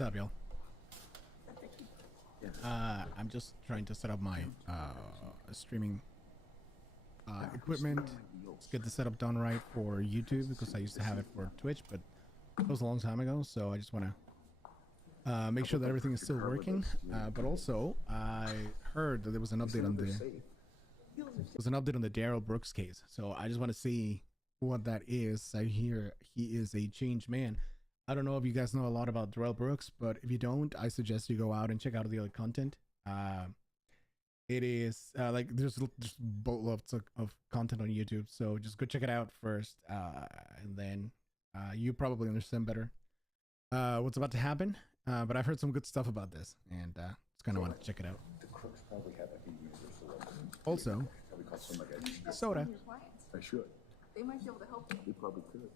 What's up, y'all? I'm just trying to set up my streaming equipment. Let's get the setup done right for YouTube because I used to have it for Twitch, but it was a long time ago. So I just want to make sure that everything is still working. But also, I heard that there was an update on the Daryl Brooks case. So I just want to see what that is. I hear he is a changed man. I don't know if you guys know a lot about Daryl Brooks, but if you don't, I suggest you go out and check out the other content. It is like there's just boatloads of content on YouTube, so just go check it out first, and then you probably understand better what's about to happen. But I've heard some good stuff about this, and just kind of want to check it out. Also, soda. I should. They might be able to help you. They probably could.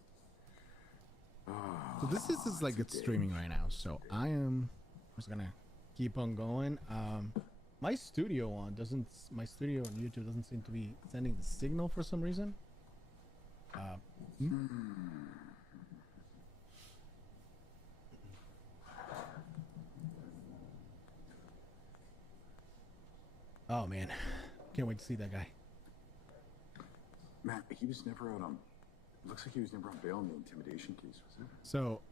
So this is like it's streaming right now, so I'm just gonna keep on going. My studio on YouTube doesn't seem to be sending the signal for some reason. Oh man, can't wait to see that guy. Matt, he was never out on. Looks like he was never on bail in the intimidation case, was it? So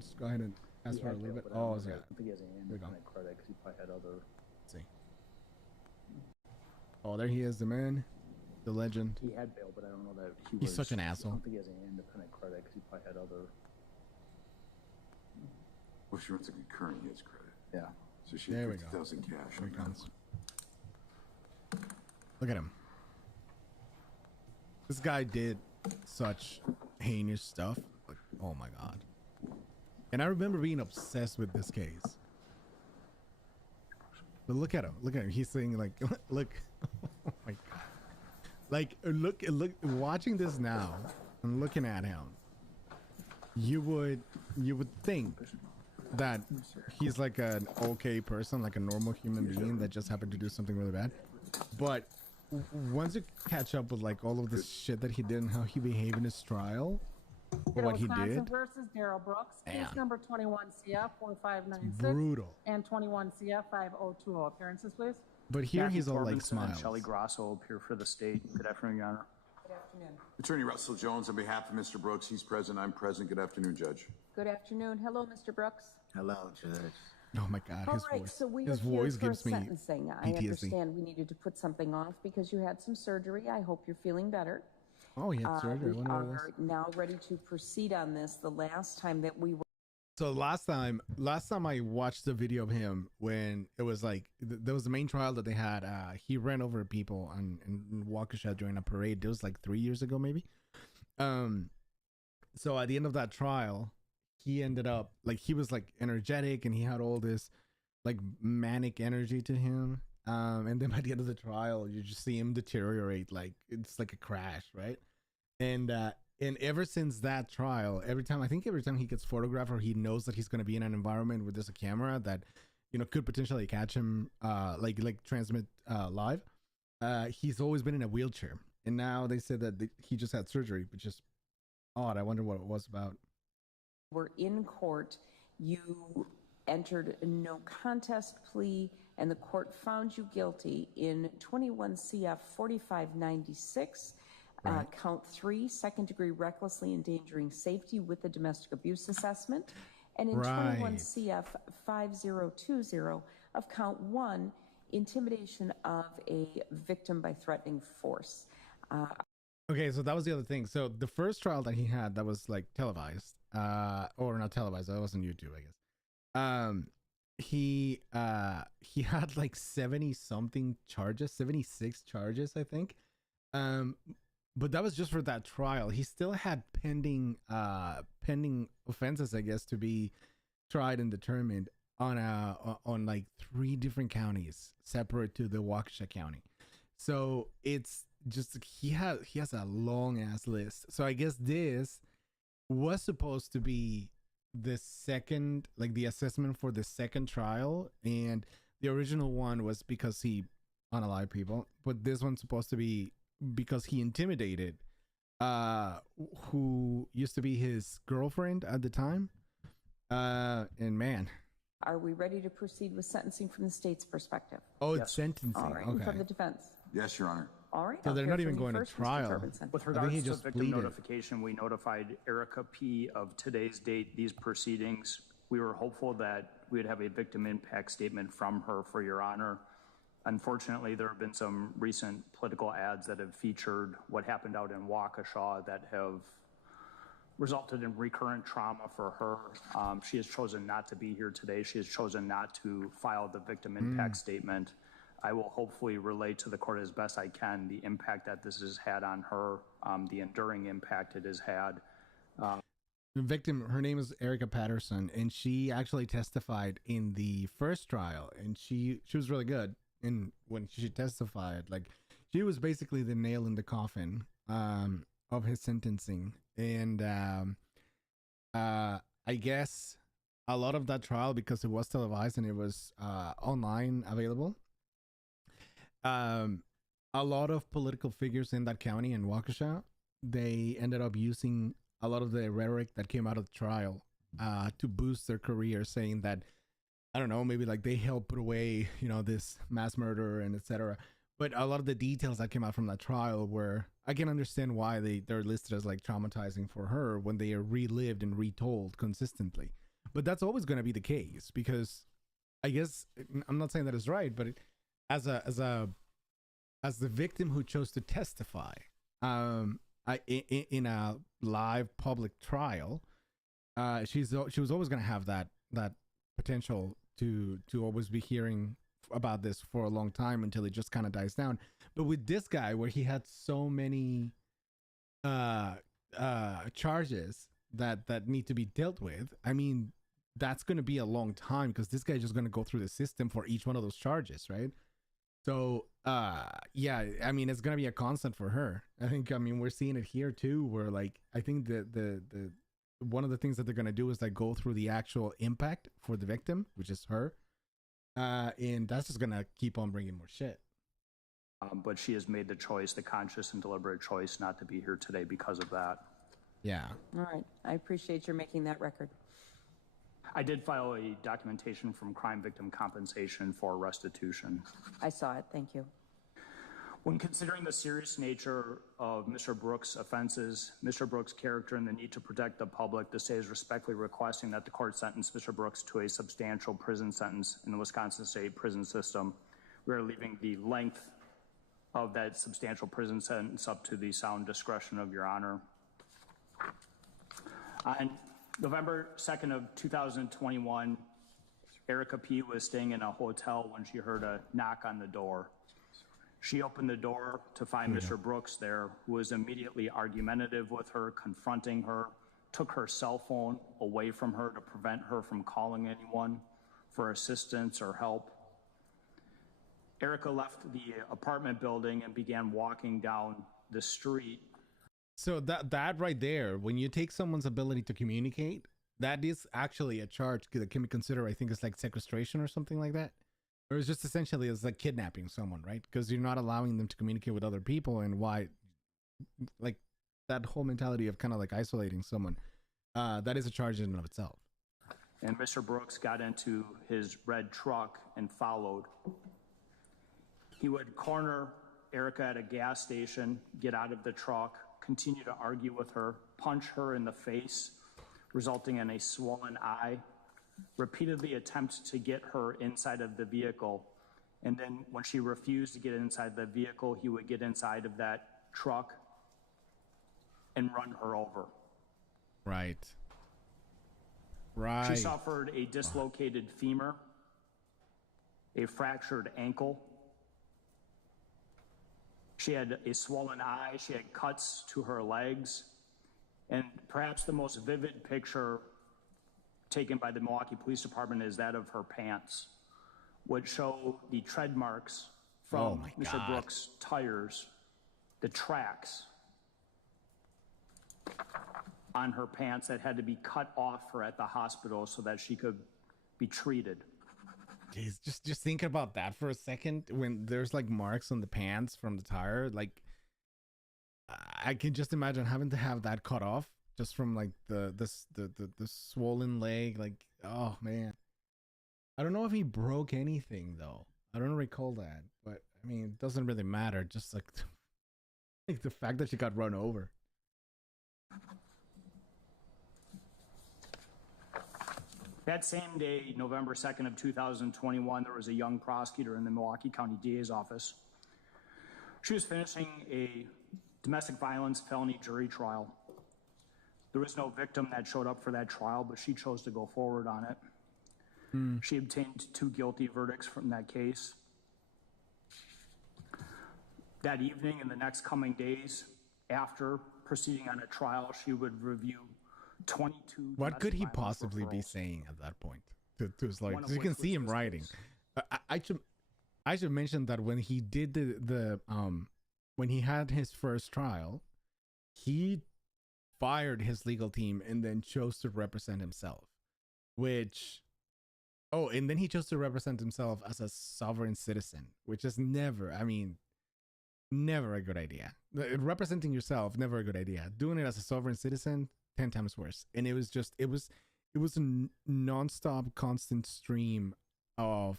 just go ahead and ask for a little bit. Oh, is it? I don't think he has a independent credit because he probably had other. Let's see. Oh, there he is, the man, the legend. He had bail, but I don't know that he He's was. such an I asshole. don't think he has an independent credit because he probably had other. Well, she runs a concurrent, he has credit. Yeah. So she There had we go. 50,000 cash. Here on he that comes. one. Look at him. This guy did such heinous stuff. Like, oh my god. And I remember being obsessed with this case. But look at him. Look at him. He's saying like, look. Oh my god. Like, look. Watching this now and looking at him, you would think that he's like an okay person, like a normal human being that just happened to do something really bad. But once you catch up with like all of this shit that he did and how he behaved in his trial, or what he Wisconsin did, versus Daryl Brooks, case Man. number 21 CF 4596 brutal. and 21 CF 5020. Appearances, please. But here Matthew he's all like Torbenson and smiles. Shelley Grosso appear for the state. Good afternoon, Your Honor. Good afternoon. Attorney Russell Jones, on behalf of Mr. Brooks, he's present, I'm present. Good afternoon, Judge. Good afternoon. Hello, Mr. Brooks. Hello, Judge. Oh my god, All his right, voice. so we His are here voice for gives me sentencing. I PTSD. understand we needed to put something off because you had some surgery. I hope you're feeling better. Oh, he had surgery. I We wonder what it was. are now ready to proceed on this. The last time that we were So last time I watched the video of him when it was like there was the main trial that they had. He ran over people in Waukesha during a parade. It was like 3 years ago, maybe. So at the end of that trial, he ended up like he was like energetic and he had all this like manic energy to him. And then by the end of the trial, you just see him deteriorate like it's like a crash, right? And ever since that trial, every time he gets photographed or he knows that he's going to be in an environment where there's a camera that, you know, could potentially catch him, like transmit live, he's always been in a wheelchair. And now they said that he just had surgery, which is odd. I wonder what it was about. in court, you entered a no contest plea and the court found you guilty in 21 CF 4596. Right. Count 3, second-degree recklessly endangering safety with the domestic abuse assessment, and in 21 Right. CF 5020 of count 1, intimidation of a victim by threatening force. Okay, so that was the other thing. So the first trial that he had that was like televised, or not televised, that was on YouTube, I guess. He had like 70 something charges, 76 charges, I think. But that was just for that trial. He still had pending offenses, I guess, to be tried and determined on like 3 different counties separate to the Waukesha County. So it's just he has a long ass list. So I guess this was supposed to be the second, like the assessment for the second trial, and the original one was because he unalived people, but this one's supposed to be because he intimidated who used to be his girlfriend at the time, and man, Are we ready to proceed with sentencing from the state's perspective? Oh, it's Yes. sentencing. All right, and Okay. from the defense? Yes, Your Honor. All right. So I'll they're hear not even from you going to first, Mr. trial. Turbenson. With I think regards he to just victim pleaded. notification, we notified Erica P. of today's date, these proceedings. We were hopeful that we would have a victim impact statement from her for Your Honor. Unfortunately, there have been some recent political ads that have featured what happened out in Waukesha that have resulted in recurrent trauma for her. She has chosen not to be here today. She has chosen not to file the victim impact statement. I will hopefully relay to the court as best I can the impact that this has had on her, the enduring impact it has had. The victim, her name is Erica Patterson, and she actually testified in the first trial, and she was really good. And when she testified, like, she was basically the nail in the coffin of his sentencing. And I guess a lot of that trial, because it was televised and it was online available, a lot of political figures in that county in Waukesha, they ended up using a lot of the rhetoric that came out of the trial to boost their career, saying that, I don't know, maybe like they helped put away, you know, this mass murder and etc. But a lot of the details that came out from that trial were, I can understand why they're listed as like traumatizing for her when they are relived and retold consistently. But that's always going to be the case, because I guess, I'm not saying that is right, but as the victim who chose to testify in a live public trial, she was always going to have that potential to always be hearing about this for a long time until it just kind of dies down. But with this guy, where he had so many charges that need to be dealt with, I mean, that's going to be a long time, because this guy's just going to go through the system for each one of those charges, right? So yeah, I mean, it's going to be a constant for her. I think, I mean, we're seeing it here too, where like, I think the one of the things that they're going to do is like go through the actual impact for the victim, which is her, and that's just going to keep on bringing more shit. But she has made the choice, the conscious and deliberate choice, not to be here today because of that. Yeah. All right. I appreciate your making that record. I did file a documentation from Crime Victim Compensation for restitution. I saw it. Thank you. When considering the serious nature of Mr. Brooks' offenses, Mr. Brooks' character, and the need to protect the public, the state is respectfully requesting that the court sentence Mr. Brooks to a substantial prison sentence in the Wisconsin State prison system. We are leaving the length of that substantial prison sentence up to the sound discretion of Your Honor. On November 2nd of 2021, Erica P. was staying in a hotel when she heard a knock on the door. She opened the door to find Mr. Brooks there, who was immediately argumentative with her, confronting her, took her cell phone away from her to prevent her from calling anyone for assistance or help. Erica left the apartment building and began walking down the street. So that right there, when you take someone's ability to communicate, that is actually a charge that can be considered, I think it's like sequestration or something like that. Or it's just essentially it's like kidnapping someone, right? Because you're not allowing them to communicate with other people, and why, like, that whole mentality of kind of like isolating someone, that is a charge in and of itself. And Mr. Brooks got into his red truck and followed. He would corner Erica at a gas station, get out of the truck, continue to argue with her, punch her in the face, resulting in a swollen eye, repeatedly attempt to get her inside of the vehicle. And then when she refused to get inside the vehicle, he would get inside of that truck and run her over. Right. Right. She suffered a dislocated femur, a fractured ankle. She had a swollen eye. She had cuts to her legs. And perhaps the most vivid picture taken by the Milwaukee Police Department is that of her pants, which show the tread marks from Mr. Brooks' tires, the tracks on her pants that had to be cut off her at the hospital so that she could be treated. Jeez, just think about that for a second. When there's like marks on the pants from the tire, like I can just imagine having to have that cut off just from like the swollen leg. Like, oh man. I don't know if he broke anything though. I don't recall that, but I mean, it doesn't really matter. Just like, like the fact that she got run over. That same day, November 2nd of 2021, there was a young prosecutor in the Milwaukee County DA's office. She was finishing a domestic violence felony jury trial. There was no victim that showed up for that trial, but she chose to go forward on it. She obtained 2 guilty verdicts from that case. That evening and the next coming days, after proceeding on a trial, she would review 22. What could he domestic violence possibly be referrals. saying at that point? To his like, One of you can which see was him this writing. case. I should mention that when he did the when he had his first trial, he fired his legal team and then chose to represent himself. Which, oh, and then he chose to represent himself as a sovereign citizen, which is never, I mean, never a good idea. Representing yourself, never a good idea. Doing it as a sovereign citizen, 10 times worse. And it was just, it was a non-stop, constant stream of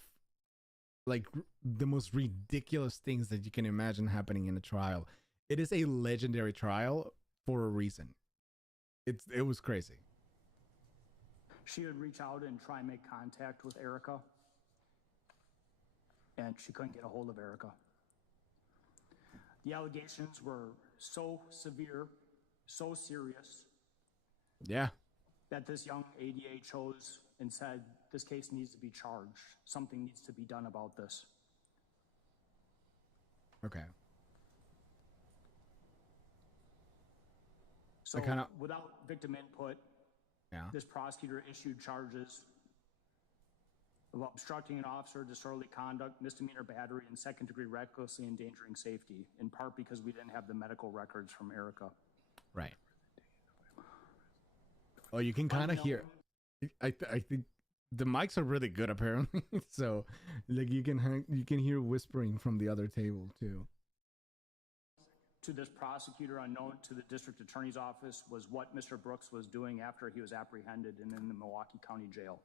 like the most ridiculous things that you can imagine happening in a trial. It is a legendary trial for a reason. It was crazy. She would reach out and try and make contact with Erica, and she couldn't get a hold of Erica. The allegations were so severe, so serious, Yeah. that this young ADA chose and said, this case needs to be charged. Something needs to be done about this. Okay. So kinda- without victim input, Yeah. this prosecutor issued charges of obstructing an officer, disorderly conduct, misdemeanor battery, and second-degree recklessly endangering safety, in part because we didn't have the medical records from Erica. Right. Oh, you can kind of hear. I think the mics are really good apparently. So, like you can hear whispering from the other table too. To this prosecutor, unknown to the district attorney's office, was what Mr. Brooks was doing after he was apprehended and in the Milwaukee County Jail.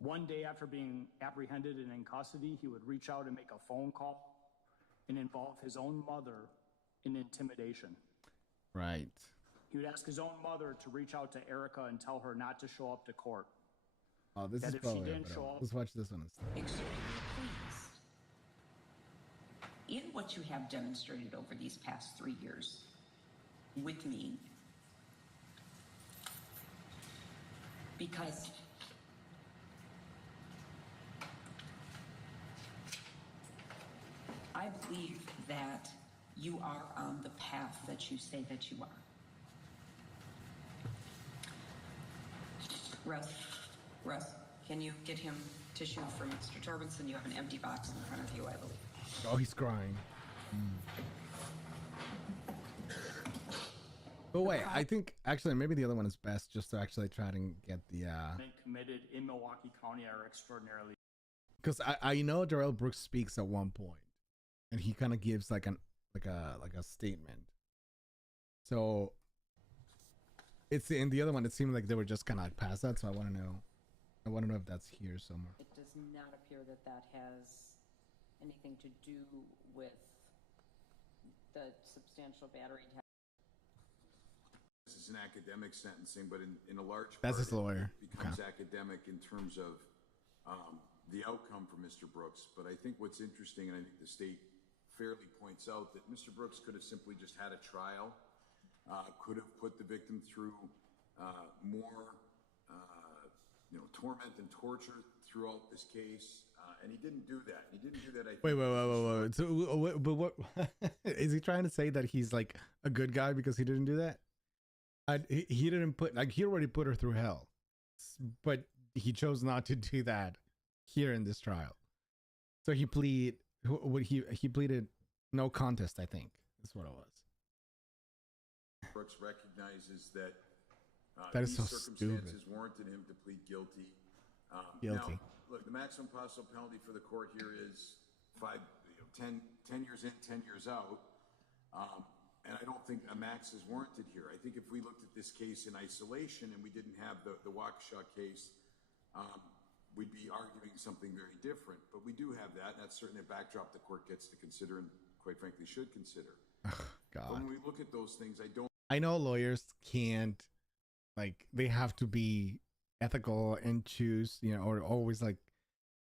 One day after being apprehended and in custody, he would reach out and make a phone call and involve his own mother in intimidation. Right. He would ask his own mother to reach out to Erica and tell her not to show up to court. Oh, this That is if she probably. didn't show up- Let's watch this one instead. Extremely pleased in what you have demonstrated over these past 3 years with me, because I believe that you are on the path that you say that you are. Russ, can you get him tissue for Mr. Torbenson? You have an empty box in front of you, I believe. Oh, he's crying. But wait, I think actually maybe the other one is best, just to actually try to get the Men committed in Milwaukee County are extraordinarily. because I know Darrell Brooks speaks at one point, and he kind of gives like a statement. So it's in the other one. It seemed like they were just kind of like past that. So I want to know if that's here somewhere. It does not appear that that has anything to do with the substantial battery test. This is an academic sentencing, but in a large That's part, his lawyer. it becomes academic in terms of the outcome for Mr. Brooks. But I think what's interesting, and I think the state fairly points out, that Mr. Brooks could have simply just had a trial, could have put the victim through more torment and torture throughout this case, and he didn't do that. He didn't do that. I think. Wait. So, but what is he trying to say, that he's like a good guy because he didn't do that? He didn't put, like, he already put her through hell, but he chose not to do that here in this trial. So he pleaded no contest, I think is what it was. Brooks recognizes that That is these so circumstances stupid. warranted him to plead guilty. Guilty. Now, look, the maximum possible penalty for the court here is 10 years in, 10 years out. And I don't think a max is warranted here. I think if we looked at this case in isolation and we didn't have the Waukesha case we'd be arguing something very different. But we do have that, and that's certainly a backdrop the court gets to consider and, quite frankly, should consider. God. When we look at those things, I know lawyers can't, like, they have to be ethical and choose, you know, or always like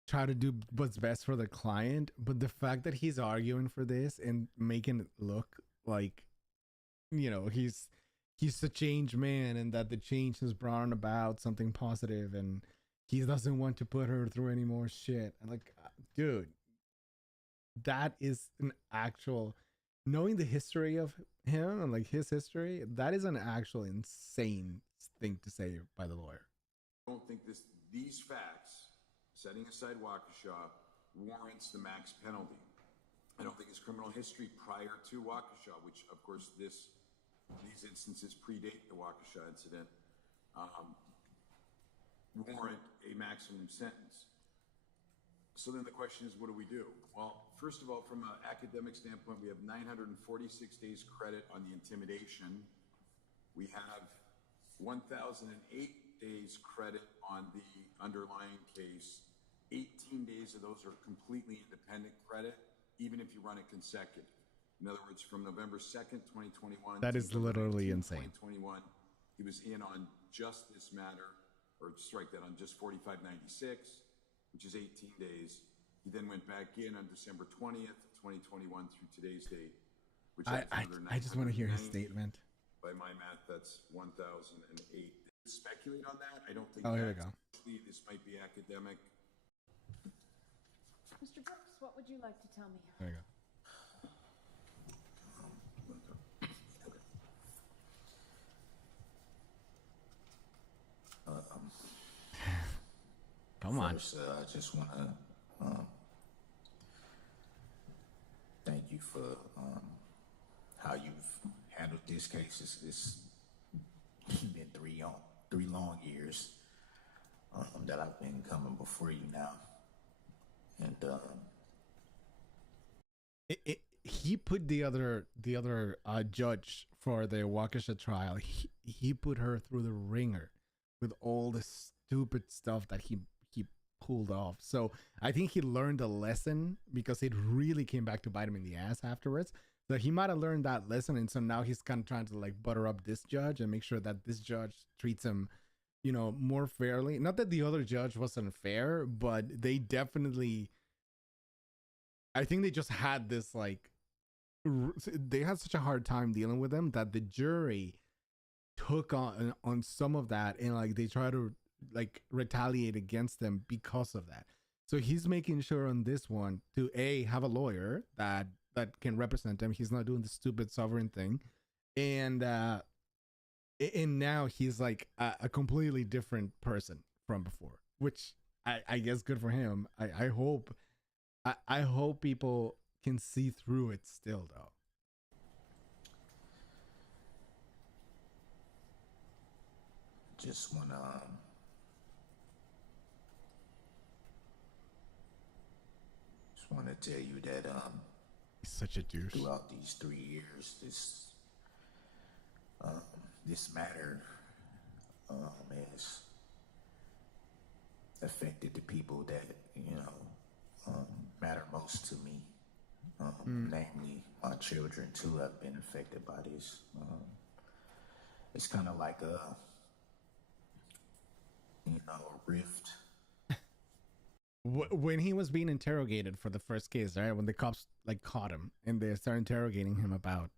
try to do what's best for the client. But the fact that he's arguing for this and making it look like, you know, he's a changed man and that the change has brought about something positive and he doesn't want to put her through any more shit. And like, dude, that is an actual, knowing the history of him and like his history, that is an actual insane thing to say by the lawyer. I don't think these facts, setting aside Waukesha, warrants the max penalty. I don't think his criminal history prior to Waukesha, which of course these instances predate the Waukesha incident, warrant a maximum sentence. So then the question is, what do we do? Well, first of all, from an academic standpoint, we have 946 days credit on the intimidation. We have 1,008 days credit on the underlying case. 18 days of those are completely independent credit, even if you run it consecutive. In other words, from November 2nd, 2021. That is literally insane. 2021, he was in on just this matter, or strike that, on just 4596, which is 18 days. He then went back in on December 20th, 2021 through today's date, which I just want to hear his statement. By my math, that's 1,008. Speculate on that. I don't think. Oh, here we go. This might be academic. Mr. Brooks, what would you like to tell me? There you go. Come on. First, I just want to thank you for how you've handled this case. It's been three long years that I've been coming before you now, and he put the other judge for the Waukesha trial. He put her through the ringer with all the stupid stuff that he pulled off. So I think he learned a lesson, because it really came back to bite him in the ass afterwards. So he might have learned that lesson, and so now he's kind of trying to like butter up this judge and make sure that this judge treats him, you know, more fairly. Not that the other judge wasn't fair, but they definitely, I think they just had this like, they had such a hard time dealing with him that the jury took on some of that, and like they try to like retaliate against them because of that. So he's making sure on this one to have a lawyer that can represent him. He's not doing the stupid sovereign thing, and now he's like a completely different person from before, which I guess good for him. I hope people can see through it still, though. just want to tell you that He's such a douche. throughout these 3 years, this matter has affected the people that matter most to me. Namely, my children too have been affected by this. It's kind of like a rift. When he was being interrogated for the first case, right? When the cops like caught him and they started interrogating him about,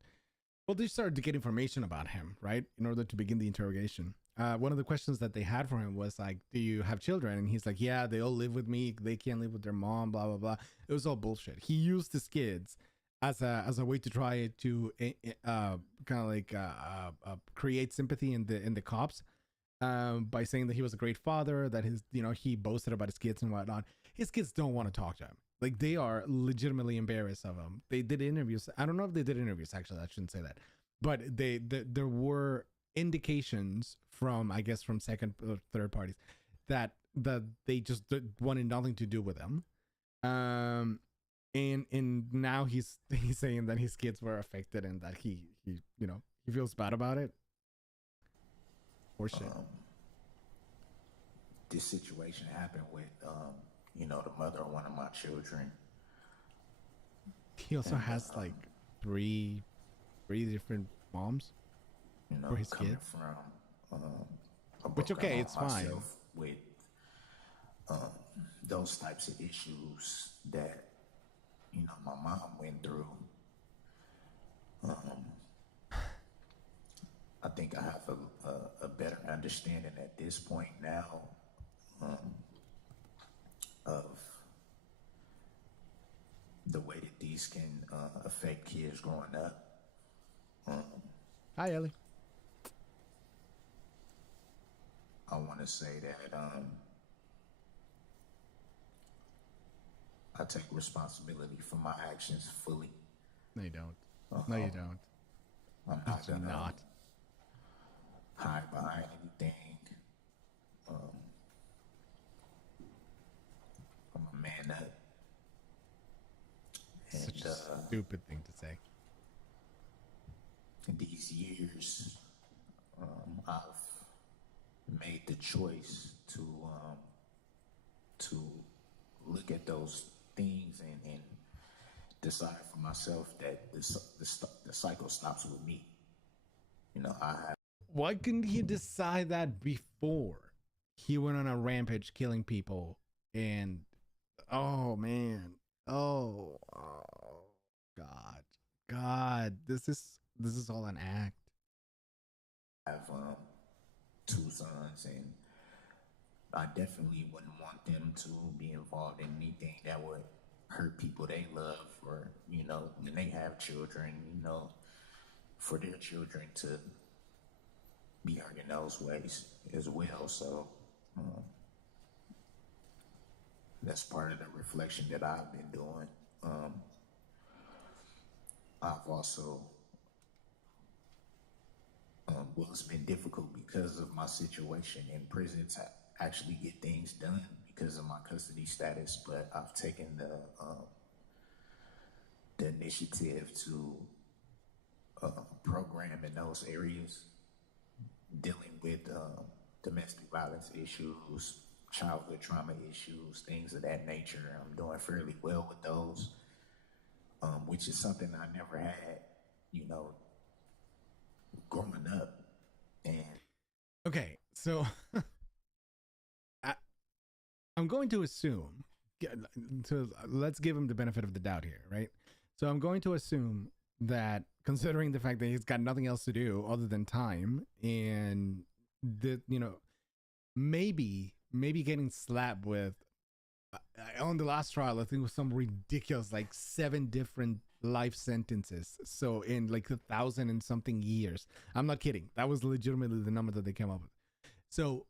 well, they started to get information about him, right? In order to begin the interrogation. One of the questions that they had for him was like, do you have children? And he's like, yeah, they all live with me. They can't live with their mom, blah, blah, blah. It was all bullshit. He used his kids as a way to try to kind of like create sympathy in the cops by saying that he was a great father, that he boasted about his kids and whatnot. His kids don't want to talk to him. Like, they are legitimately embarrassed of him. They did interviews. I don't know if they did interviews, actually. I shouldn't say that. But there were indications from, I guess, from second or third parties that they just wanted nothing to do with him. And now he's saying that his kids were affected and that he feels bad about it. Or shit. this situation happened with, you know, the mother of one of my children. He also has like three different moms You know, for his coming kids. from a Which, broken okay, home it's fine. myself with those types of issues that, you know, my mom went through. I think I have a better understanding at this point now of the way that these can affect kids growing up. Hi, Ellie. I want to say that I take responsibility for my actions fully. No, you don't. No, you don't. I'm You not do gonna not. hide behind anything. I'm a man up. Such And a stupid thing to say. in these years, I've made the choice to look at those things and decide for myself that the cycle stops with me. You know, I have Why couldn't he decide that before he went on a rampage killing people? And oh man, oh God, this is all an act. two sons, and I definitely wouldn't want them to be involved in anything that would hurt people they love, or, you know, when they have children, you know, for their children to be hurt in those ways as well. So that's part of the reflection that I've been doing. I've also, well, it's been difficult because of my situation in prison to actually get things done because of my custody status, but I've taken the initiative to program in those areas, dealing with domestic violence issues, childhood trauma issues, things of that nature. I'm doing fairly well with those, which is something I never had, you know, growing up. And Okay, so I'm going to assume. So let's give him the benefit of the doubt here, right? So I'm going to assume that, considering the fact that he's got nothing else to do other than time, and the maybe getting slapped with on the last trial, I think it was some ridiculous like 7 different life sentences. So in like 1,000 and something years. I'm not kidding. That was legitimately the number that they came up with. So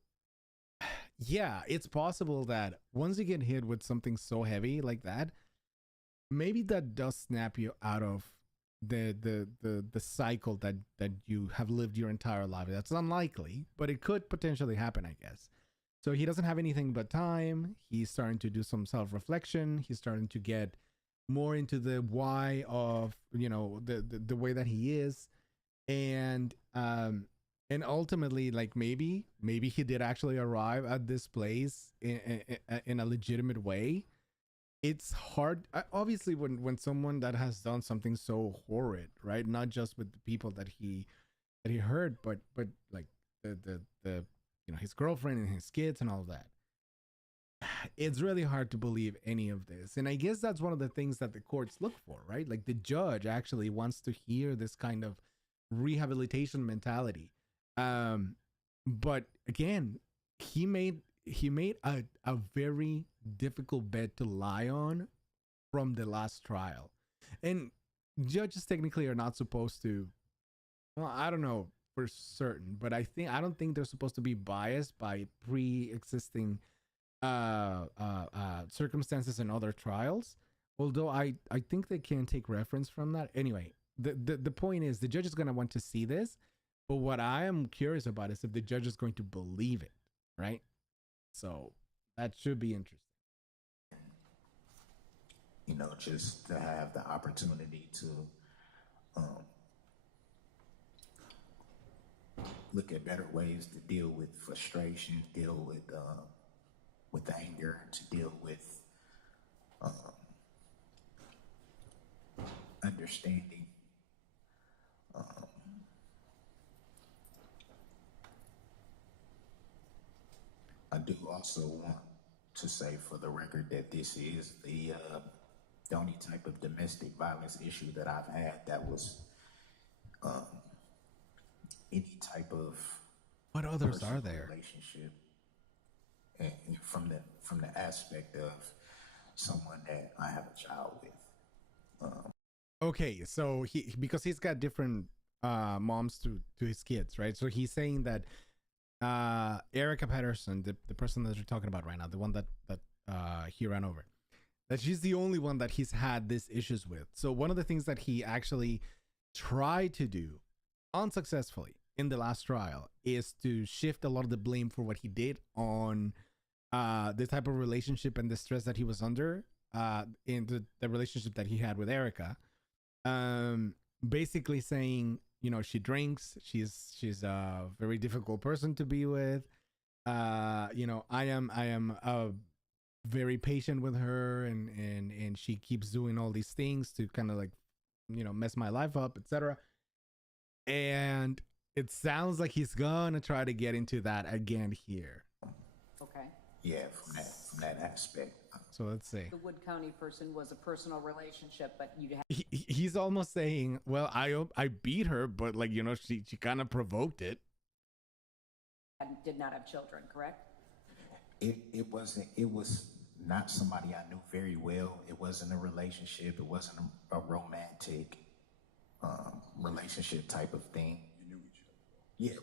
yeah, it's possible that once you get hit with something so heavy like that, maybe that does snap you out of the cycle that you have lived your entire life. That's unlikely, but it could potentially happen, I guess. So he doesn't have anything but time. He's starting to do some self-reflection. He's starting to get more into the why of, you know, the way that he is. And ultimately, like, maybe he did actually arrive at this place in a legitimate way. It's hard, obviously, when someone that has done something so horrid, right, not just with the people that he hurt, but like the you know, his girlfriend and his kids and all of that. It's really hard to believe any of this, and I guess that's one of the things that the courts look for, right? Like, the judge actually wants to hear this kind of rehabilitation mentality. But again, he made a very difficult bed to lie on from the last trial, and judges technically are not supposed to, well, I don't know for certain, but I don't think they're supposed to be biased by pre-existing circumstances in other trials, although I think they can take reference from that. Anyway, the point is, the judge is going to want to see this, but what I am curious about is if the judge is going to believe it, right? So that should be interesting. you know, just to have the opportunity to look at better ways to deal with frustration, deal with with anger, to deal with understanding. I do also want to say for the record that this is the only type of domestic violence issue that I've had that was any type of What others are personal there? relationship, and from the aspect of someone that I have a child with. Okay, so because he's got different moms to his kids, right? So he's saying that Erica Patterson, the person that you're talking about right now, the one that he ran over, that she's the only one that he's had these issues with. So one of the things that he actually tried to do unsuccessfully in the last trial is to shift a lot of the blame for what he did on the type of relationship and the stress that he was under in the relationship that he had with Erica. Basically saying, you know, she drinks, she's a very difficult person to be with. You know, I am very patient with her, and she keeps doing all these things to kind of like, you know, mess my life up, etc. And it sounds like he's gonna try to get into that again here. Okay. Yeah, from that aspect. So let's see. The Wood County person was a personal relationship, but you He's almost saying, well, I beat her, but like, you know, she kind of provoked it. did not have children, correct? It was not somebody I knew very well. It wasn't a relationship. It wasn't a romantic relationship type of thing. You knew each other. Yeah,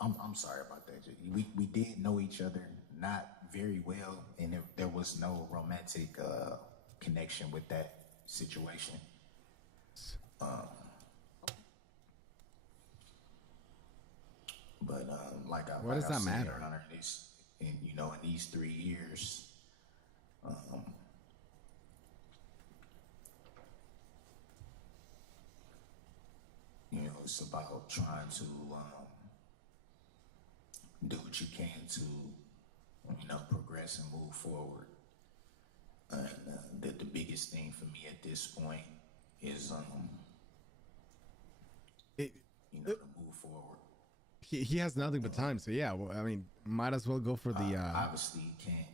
I'm sorry about that. We did know each other, not very well, and there was no romantic connection with that situation. But What does that matter? Hunter, in these 3 years, it's about trying to do what you can to progress and move forward. And the biggest thing for me at this point is to move forward. He has nothing but time, so yeah. Well, I mean, might as well go for the. Obviously, you can't.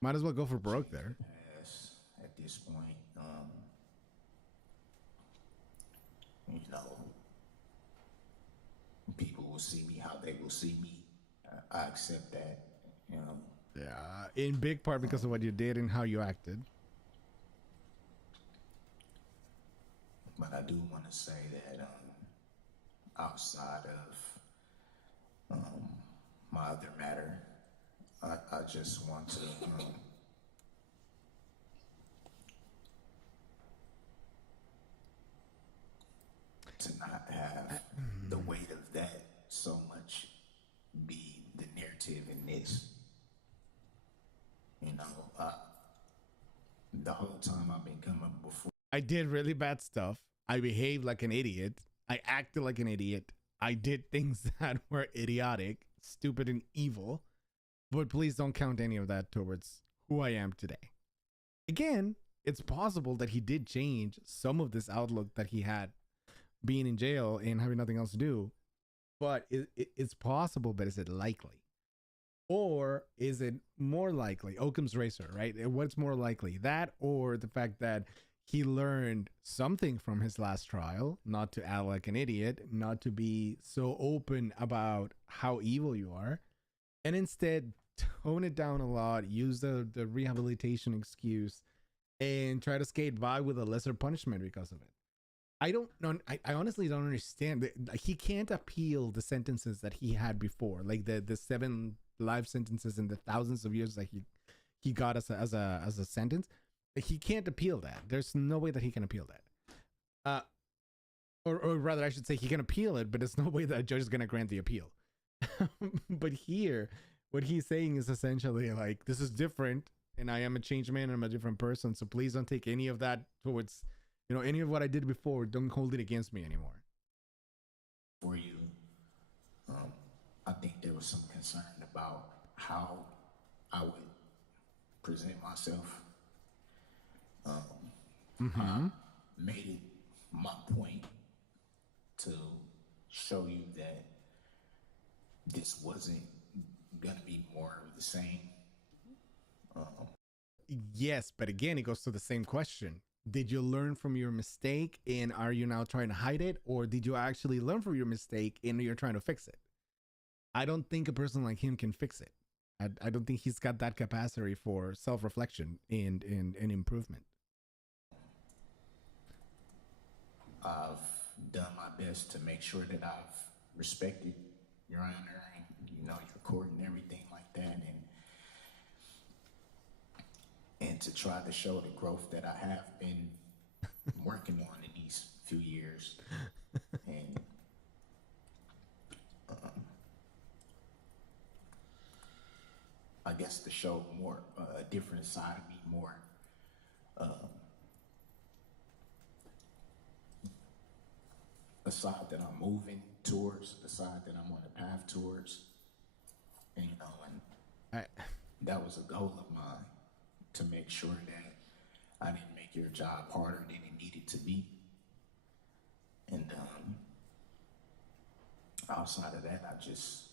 Might as well go for broke there. Pass at this point. People will see me how they will see me. I accept that. Yeah, in big part because of what you did and how you acted. But I do want to say that outside of my other matter, I just want to not have the weight of that so much be the narrative in this. The whole time I've been coming before. I did really bad stuff. I behaved like an idiot. I acted like an idiot. I did things that were idiotic, stupid, and evil. But please don't count any of that towards who I am today. Again, it's possible that he did change some of this outlook that he had being in jail and having nothing else to do. But it's possible, but is it likely? Or is it more likely, Occam's razor, right? What's more likely, that or the fact that he learned something from his last trial, not to act like an idiot, not to be so open about how evil you are, and instead tone it down a lot, use the rehabilitation excuse, and try to skate by with a lesser punishment because of it. I don't know. I honestly don't understand. He can't appeal the sentences that he had before, like the 7 life sentences and the thousands of years that he got as a sentence. He can't appeal that. There's no way that he can appeal that. Or rather, I should say he can appeal it, but there's no way that a judge is going to grant the appeal. But here, what he's saying is essentially like, this is different, and I am a changed man, and I'm a different person. So please don't take any of that towards, any of what I did before. Don't hold it against me anymore. For you, I think there was some concern about how I would present myself. Made it my point to show you that this wasn't gonna be more of the same. Yes, but again, it goes to the same question. Did you learn from your mistake and are you now trying to hide it? Or did you actually learn from your mistake and you're trying to fix it? I don't think a person like him can fix it. I don't think he's got that capacity for self-reflection and improvement. I've done my best to make sure that I've respected Your Honor and, your court and everything like that, and to try to show the growth that I have been working on in these few years. And I guess to show more, a different side of me, more a side that I'm moving towards, the side that I'm on the path towards. And, and that was a goal of mine, to make sure that I didn't make your job harder than it needed to be. And outside of that, I just...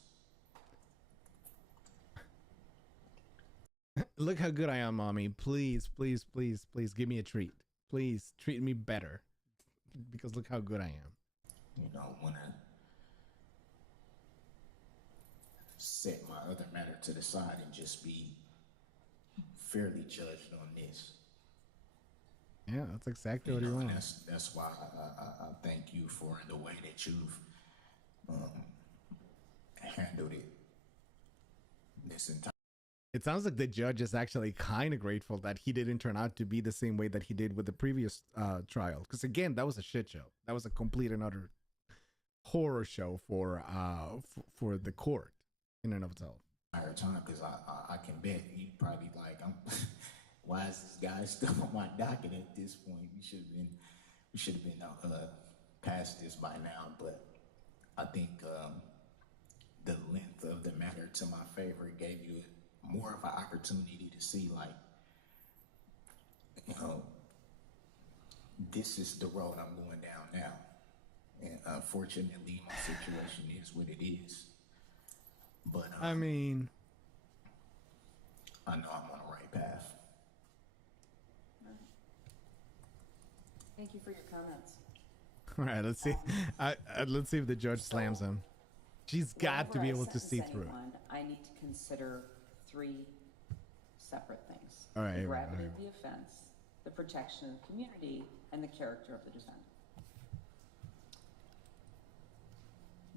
Look how good I am, mommy. Please, please, please, please give me a treat. Please treat me better, because look how good I am. Want to set my other matter to the side and just be fairly judged on this. Yeah, that's exactly what you want. That's why I thank you for the way that you've handled it this entire... It sounds like the judge is actually kind of grateful that he didn't turn out to be the same way that he did with the previous trial. Because again, that was a shit show. That was a complete and utter horror show for the court in and of itself. Time, because I can bet you probably like, why is this guy still on my docket at this point? We should have been past this by now. But I think the length of the matter to my favor gave you more of an opportunity to see, like, this is the road I'm going down now. And unfortunately, my situation is what it is. But I mean, I know I'm on the right path. Thank you for your comments. all right, let's see. Let's see if the judge slams him. She's got to be Whenever I able to see sentence through. anyone, I need to consider 3 separate things. All right, The all right, gravity all of the offense, the protection of the community, and the character of the defendant.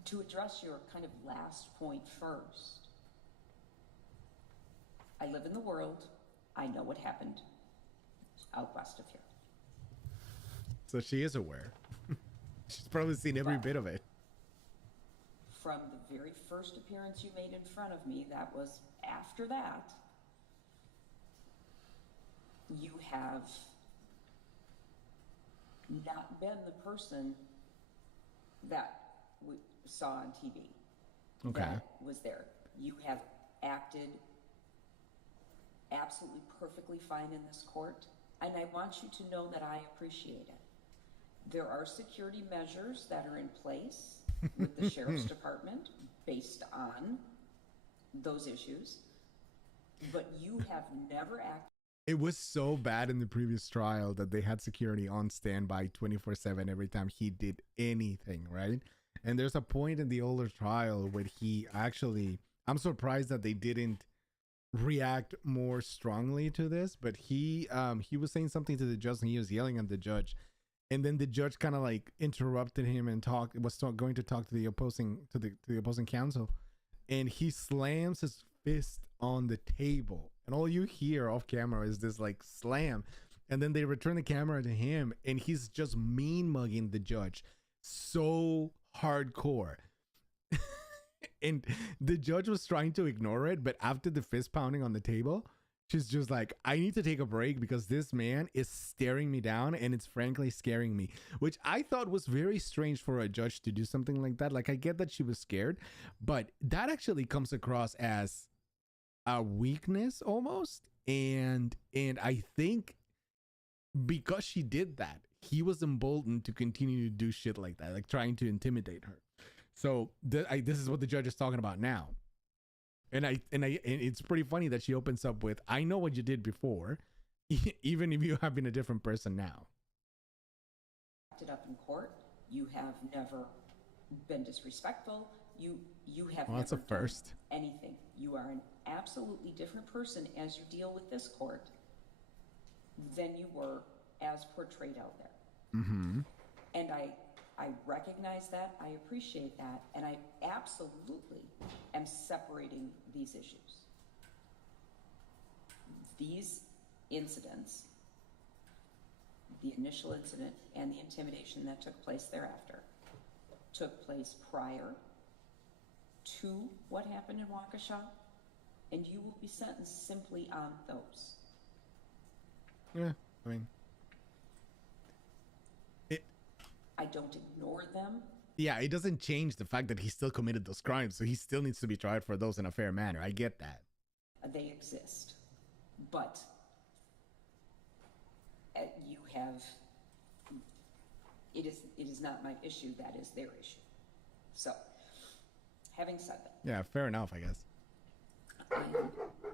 To address your kind of last point first, I live in the world. I know what happened out west of here. So she is aware. She's probably seen every bit of it. From the very first appearance you made in front of me, that was after that, you have not been the person that we saw on TV. Okay. That was there. You have acted absolutely perfectly fine in this court, and I want you to know that I appreciate it. There are security measures that are in place with the Sheriff's Department based on those issues, but you have never acted. It was so bad in the previous trial that they had security on standby 24/7 every time he did anything, right? And there's a point in the older trial where he actually, I'm surprised that they didn't react more strongly to this, but he was saying something to the judge and he was yelling at the judge, and then the judge kind of like interrupted him and going to talk to the opposing counsel, and he slams his fist on the table, and all you hear off camera is this like slam, and then they return the camera to him and he's just mean mugging the judge so hardcore. And the judge was trying to ignore it, but after the fist pounding on the table, she's just like, I need to take a break because this man is staring me down and it's frankly scaring me, which I thought was very strange for a judge to do something like that. Like, I get that she was scared, but that actually comes across as a weakness almost, and I think because she did that, he was emboldened to continue to do shit like that, like trying to intimidate her. So this is what the judge is talking about now. And it's pretty funny that she opens up with, "I know what you did before, even if you have been a different person now." Acted up in court. You have never been disrespectful. You have Well, that's never a first. done anything. You are an absolutely different person as you deal with this court than you were as portrayed out there. Mm-hmm. And I recognize that, I appreciate that, and I absolutely am separating these issues. These incidents, the initial incident and the intimidation that took place thereafter, took place prior to what happened in Waukesha, and you will be sentenced simply on those. Yeah, I mean, I don't ignore them. yeah, it doesn't change the fact that he still committed those crimes, so he still needs to be tried for those in a fair manner. I get that. They exist, but you have, it is not my issue, that is their issue. So, having said that, Yeah, fair enough, I guess. I am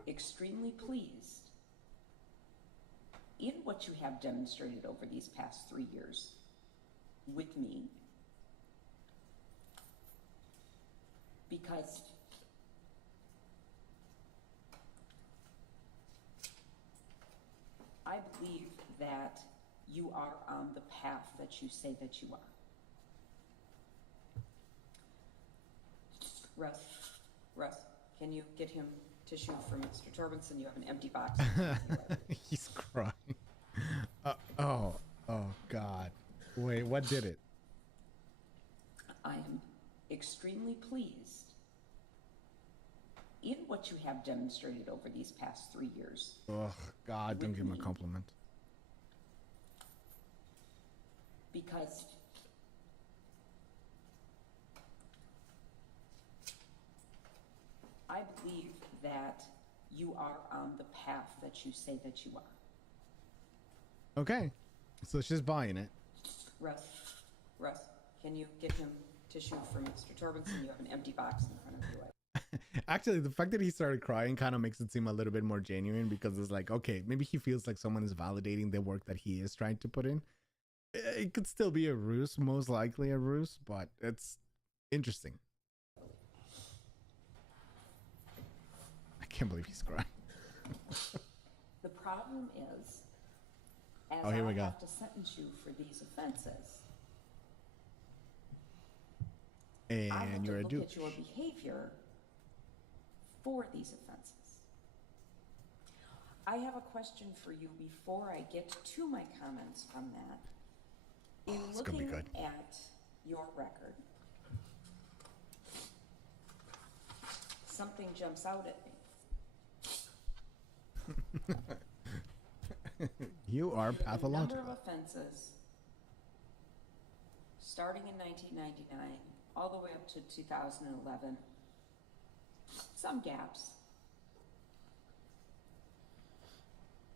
extremely pleased in what you have demonstrated over these past 3 years with me, because I believe that you are on the path that you say that you are. Russ, can you get him tissue for Mr. Torbenson? You have an empty box. He's crying. Oh God. Wait, what did it? I am extremely pleased in what you have demonstrated over these past 3 years. Oh God, don't give him a compliment. Because I believe that you are on the path that you say that you are. Okay, so she's buying it. Russ, can you get him tissue for Mr. Torbenson? You have an empty box in front of you. Actually, the fact that he started crying kind of makes it seem a little bit more genuine, because it's like, okay, maybe he feels like someone is validating the work that he is trying to put in. It could still be a ruse, most likely a ruse, but it's interesting. I can't believe he's crying. The problem is, as Oh, here we I go. have to sentence you for these offenses, I have And to you're a look douche. at your behavior for these offenses. I have a question for you before I get to my comments from that. In It's gonna be looking good. at your record, something jumps out at me. You are You have a number pathological. of offenses, starting in 1999, all the way up to 2011. Some gaps.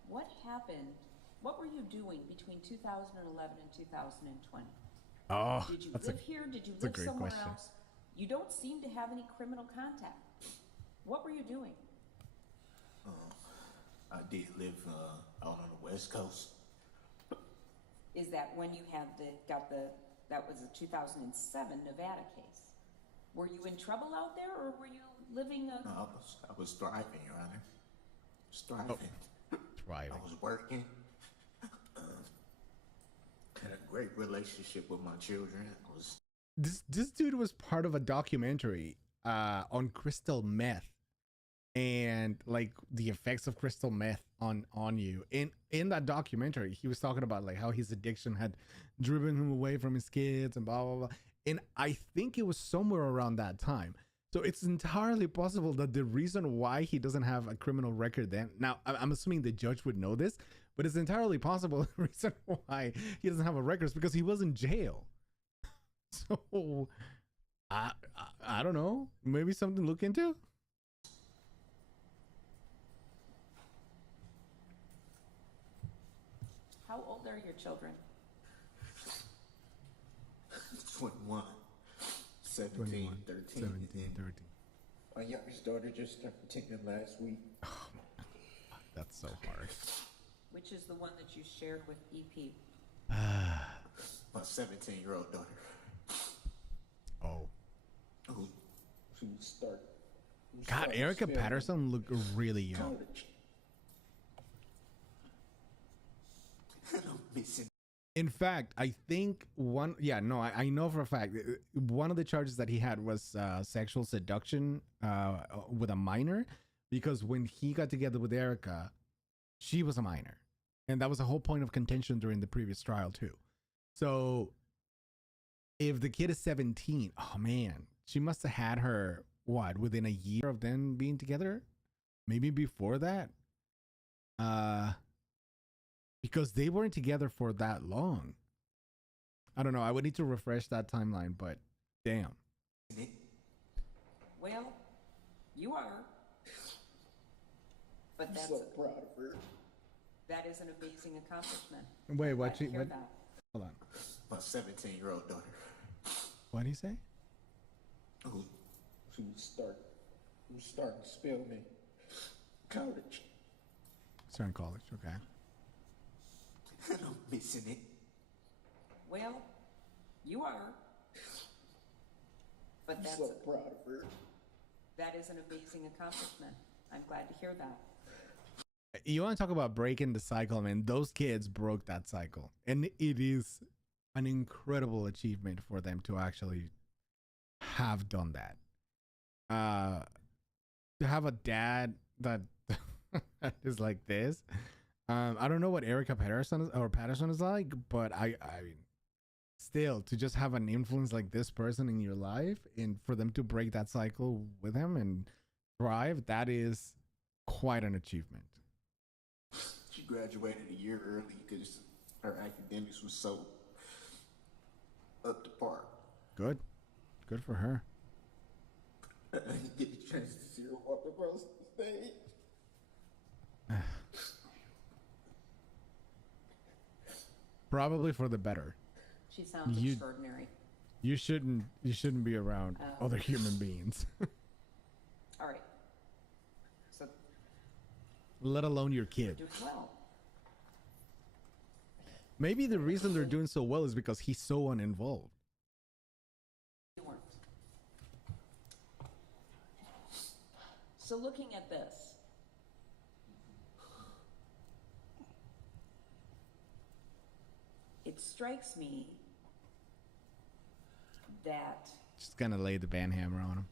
What happened? What were you doing between 2011 and 2020? Oh, Did you that's live here? Did you a live great somewhere question. else? You don't seem to have any criminal contact. What were you doing? I did live out on the West Coast. Is that when you had that was a 2007 Nevada case? Were you in trouble out there, or were you living a... No, I was thriving, Your Honor. I was thriving. Thriving. I was working. Had a great relationship with my children. I was This dude was part of a documentary on crystal meth, and like the effects of crystal meth on you. In that documentary, he was talking about like how his addiction had driven him away from his kids and blah blah blah. And I think it was somewhere around that time. So it's entirely possible that the reason why he doesn't have a criminal record then, now I'm assuming the judge would know this, but it's entirely possible the reason why he doesn't have a record is because he was in jail. So I don't know, maybe something to look into. How old are your children? 21, 17, 21, 13. 17, and 13. my youngest daughter just turned 10 last week. That's so hard. Which is the one that you shared with EP? My 17-year-old daughter, Oh. who started. God, Erica Patterson looked really young. College. I'm missing. In fact, I think I know for a fact one of the charges that he had was sexual seduction with a minor, because when he got together with Erica, she was a minor, and that was the whole point of contention during the previous trial too. So if the kid is 17, oh man, she must have had her within a year of them being together, maybe before that, because they weren't together for that long. I don't know. I would need to refresh that timeline, but damn. Well, you are. But that's So proud of her. that is an amazing accomplishment. Wait, Glad what? to hear What? that. Hold on. My 17-year-old daughter, What did he say? who's starting to spell me college. Starting college. Okay. And I'm missing it. Well, you are. But that's So proud of her. that is an amazing accomplishment. I'm glad to hear that. You want to talk about breaking the cycle, man? Those kids broke that cycle, and it is an incredible achievement for them to actually have done that. To have a dad that is like this. I don't know what Erica Patterson is like, but I mean, still, to just have an influence like this person in your life, and for them to break that cycle with him and thrive, that is quite an achievement. She graduated a year early because her academics was so up to par. Good for her. I didn't get the chance to see her walk across the stage. Probably for the better. She sounds extraordinary. You shouldn't be around other human beings, All right. So let alone your kid. doing well. Maybe the reason they're doing so well is because he's so uninvolved. You weren't. So looking at this, it strikes me that Just gonna lay the band hammer on him.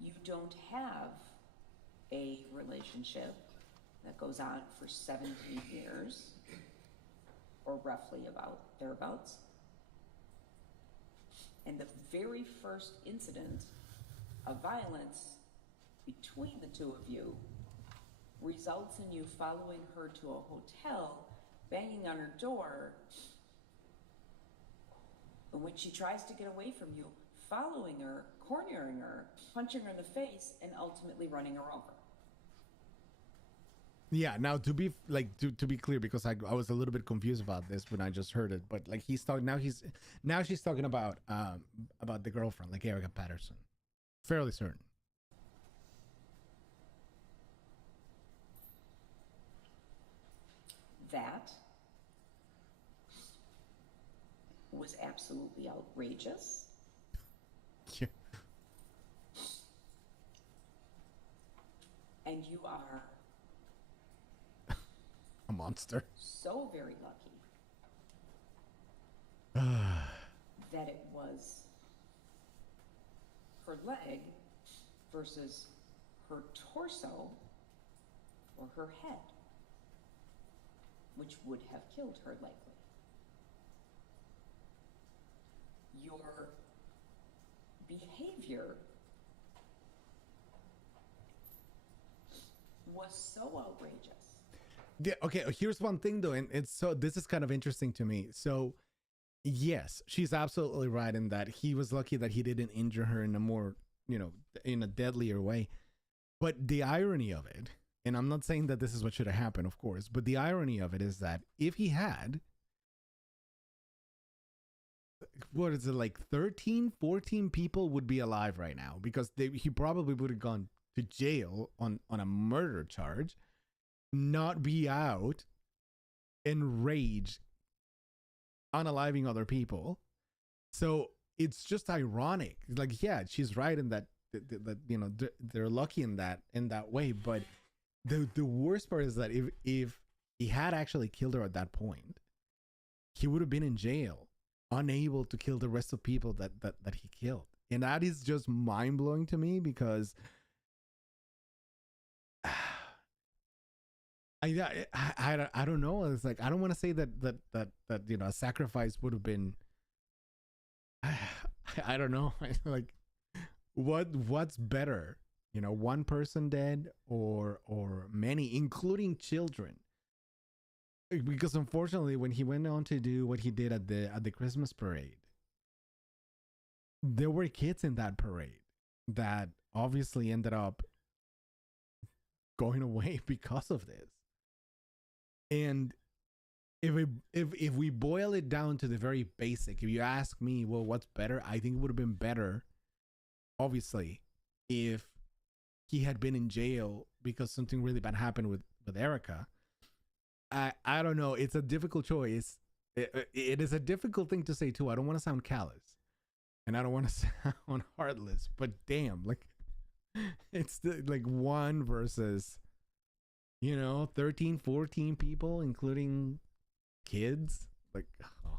you don't have a relationship that goes on for 17 years, or roughly about thereabouts. And the very first incident of violence between the two of you results in you following her to a hotel, banging on her door, and when she tries to get away from you, following her, cornering her, punching her in the face, and ultimately running her over. Yeah. Now to be clear, because I was a little bit confused about this when I just heard it, but like he's talking now she's talking about the girlfriend, like Erica Patterson. Fairly certain. That was absolutely outrageous. Yeah. And you are A monster. so very lucky that it was her leg versus her torso or her head, which would have killed her likely. Your behavior was so outrageous. Yeah, okay, here's one thing though, and this is kind of interesting to me. So yes, she's absolutely right in that he was lucky that he didn't injure her in a more, in a deadlier way. But the irony of it, and I'm not saying that this is what should have happened, of course, but the irony of it is that if he had, what is it, like 13, 14 people would be alive right now because he probably would have gone to jail on a murder charge, not be out, enraged, unaliving other people. So it's just ironic. Like, yeah, she's right in that you know, they're lucky in that way. But the worst part is that if he had actually killed her at that point, he would have been in jail, unable to kill the rest of people that he killed. And that is just mind blowing to me because I don't know. It's like, I don't want to say that you know, a sacrifice would have been. I don't know. Like, what's better, you know, one person dead or many, including children? Because unfortunately, when he went on to do what he did at the Christmas parade, there were kids in that parade that obviously ended up going away because of this. And if we boil it down to the very basic, if you ask me, well, what's better? I think it would have been better, obviously, if he had been in jail because something really bad happened with Erica. I don't know. It's a difficult choice. It is a difficult thing to say too. I don't want to sound callous, and I don't want to sound heartless. But damn, like, it's like one versus, you know, 13, 14 people, including kids. Like, oh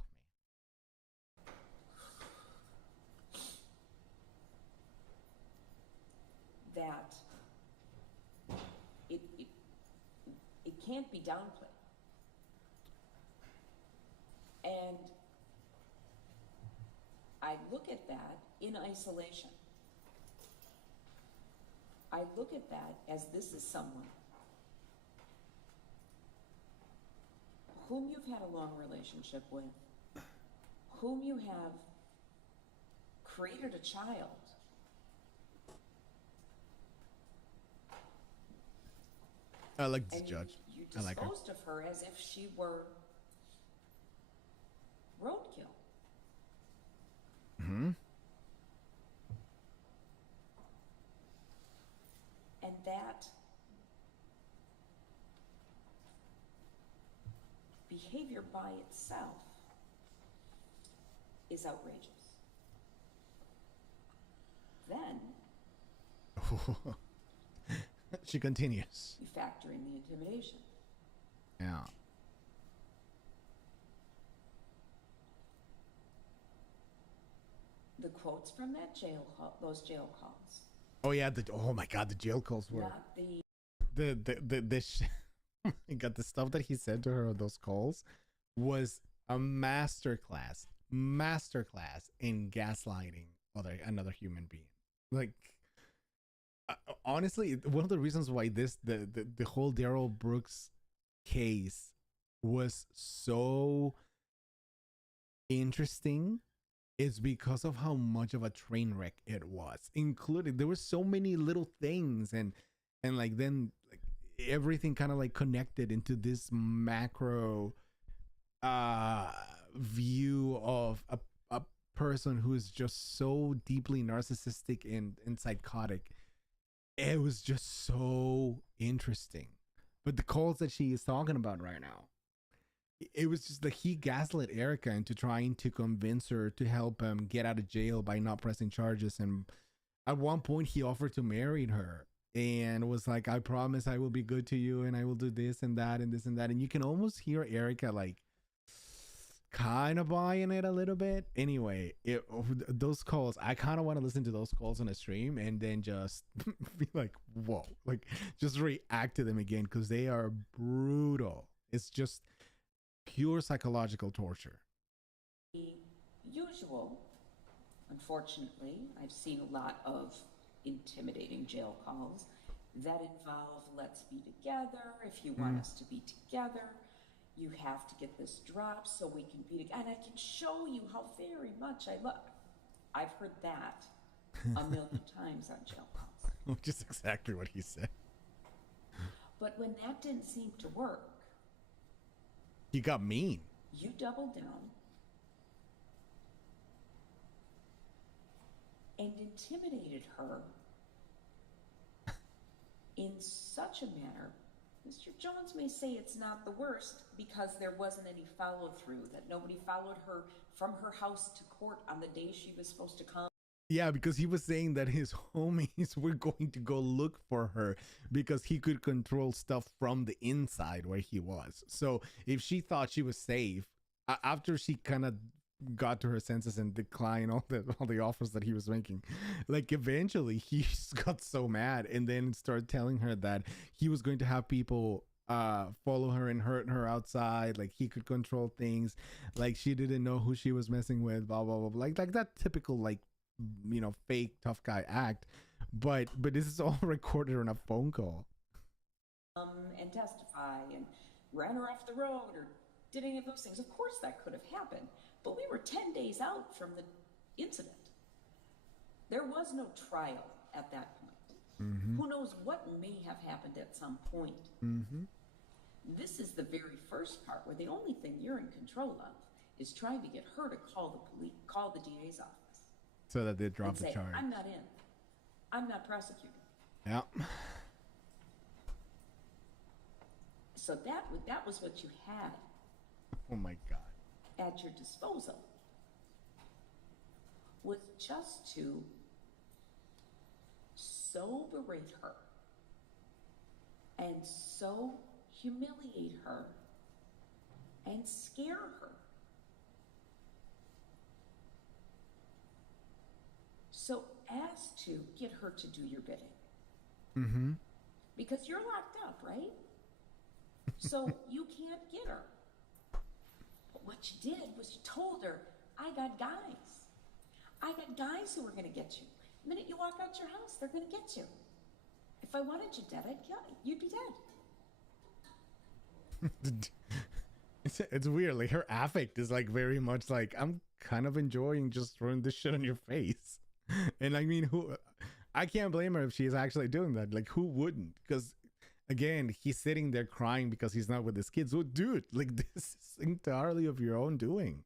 man. That it can't be downplayed. And I look at that in isolation. I look at that as this is someone whom you've had a long relationship with, whom you have created a child. I like this and judge. You I like her. disposed of her as if she were roadkill. Mm-hmm. And that behavior by itself is outrageous. Then she continues. you factor in the intimidation. Yeah. The quotes from that jail call, those jail calls. Oh yeah. Oh my God, the jail calls were Not oh my God, the stuff that he said to her on those calls was a masterclass in gaslighting another human being. Like, honestly, one of the reasons why the whole Daryl Brooks case was so interesting is because of how much of a train wreck it was. Including, there were so many little things, and like then like everything kind of like connected into this macro view of a person who is just so deeply narcissistic and psychotic. It was just so interesting. But the calls that she is talking about right now, it was just like he gaslit Erica into trying to convince her to help him get out of jail by not pressing charges. And at one point he offered to marry her and was like, I promise I will be good to you and I will do this and that and this and that. And you can almost hear Erica like kind of buying it a little bit. Anyway, those calls, I kind of want to listen to those calls on a stream and then just be like, whoa, like just react to them again, because they are brutal. It's just pure psychological torture. the usual. Unfortunately, I've seen a lot of intimidating jail calls that involve let's be together. If you want us to be together, you have to get this drop so we can be together. And I can show you how very much I love. I've heard that a million times on jail calls. Which is exactly what he said. But when that didn't seem to work, He got mean. you doubled down and intimidated her in such a manner. Mr. Jones may say it's not the worst because there wasn't any follow through, that nobody followed her from her house to court on the day she was supposed to come. Yeah, because he was saying that his homies were going to go look for her because he could control stuff from the inside where he was. So if she thought she was safe, after she kind of got to her senses and declined all the offers that he was making, like eventually he just got so mad and then started telling her that he was going to have people follow her and hurt her outside, like he could control things, like she didn't know who she was messing with, blah blah blah, like that typical, like, you know, fake tough guy act. But this is all recorded on a phone call. And testify and ran her off the road or did any of those things. Of course that could have happened, but we were 10 days out from the incident. There was no trial at that point. Mm-hmm. Who knows what may have happened at some point. Mm-hmm. This is the very first part where the only thing you're in control of is trying to get her to call the police, call the DA's office. So that they drop the say, charge. I'm not in. I'm not prosecuting. Yeah. So that was what you had. Oh my God. At your disposal was just to so berate her and so humiliate her and scare her. So as to get her to do your bidding. Mm-hmm. Because you're locked up, right? So you can't get her. But what you did was you told her, I got guys. I got guys who are going to get you. The minute you walk out your house, they're going to get you. If I wanted you dead, I'd kill you. You'd be dead. It's weird. Like her affect is like very much like, I'm kind of enjoying just throwing this shit on your face. And I mean, I can't blame her if she's actually doing that. Like, who wouldn't? Because again, he's sitting there crying because he's not with his kids. Well, dude, like, this is entirely of your own doing.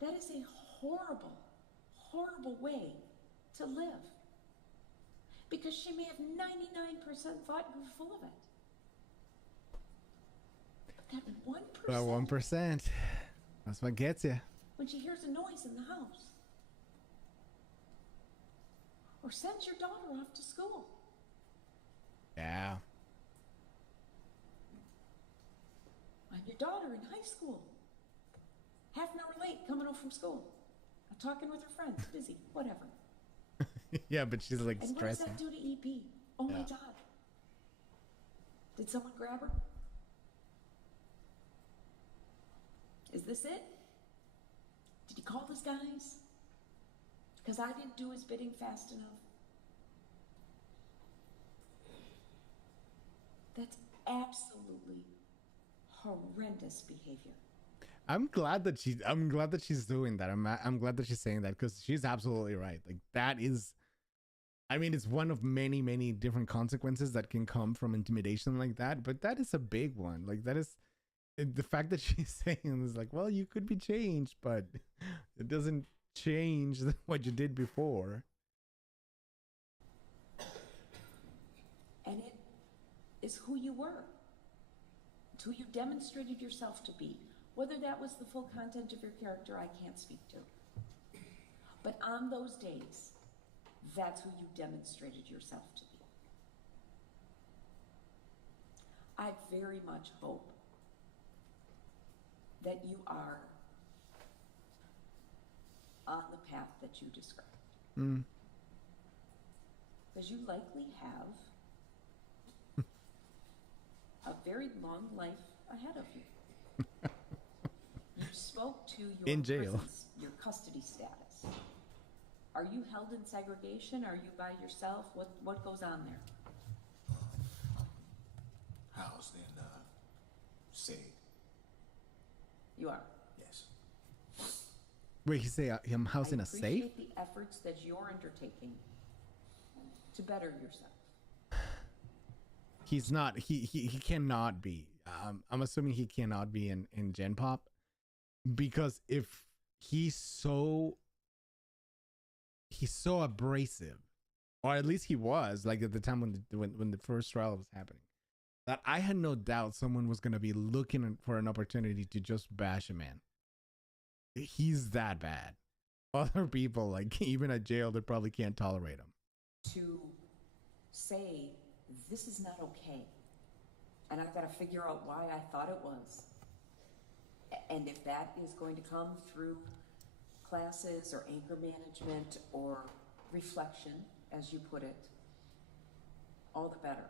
That is a horrible, horrible way to live. Because she may have 99% thought you were full of it. But that 1%. That 1%. That's what gets you. When she hears a noise in the house. Or sends your daughter off to school. Yeah. I'm your daughter in high school. Half an hour late, coming home from school. I'm talking with her friends, busy, whatever. Yeah, but she's like and stressing. And what does that do to EP? Oh my God. Did someone grab her? Is this it? Did he call his guys? Because I didn't do his bidding fast enough. That's absolutely horrendous behavior. I'm glad that she's doing that. I'm glad that she's saying that, because she's absolutely right. Like, that is, I mean, it's one of many, many different consequences that can come from intimidation like that, but that is a big one. Like, that is, the fact that she's saying is like, well, you could be changed, but it doesn't change what you did before. And it is who you were. It's who you demonstrated yourself to be. Whether that was the full content of your character, I can't speak to. But on those days, that's who you demonstrated yourself to be. I very much hope that you are on the path that you described. Because you likely have a very long life ahead of you. You spoke to your in jail, your custody status. Are you held in segregation? Are you by yourself? What goes on there? Housed in Sept. You are. Yes. Wait, he say I'm housed in a safe? I appreciate the efforts that you're undertaking to better yourself. He's not. He cannot be. I'm assuming he cannot be in Gen Pop, because if he's so he's so abrasive, or at least he was, like at the time when the first trial was happening, that I had no doubt someone was gonna be looking for an opportunity to just bash a man. He's that bad. Other people, like even at jail, they probably can't tolerate him. To say, this is not okay. And I've got to figure out why I thought it was. And if that is going to come through classes or anger management or reflection, as you put it, all the better.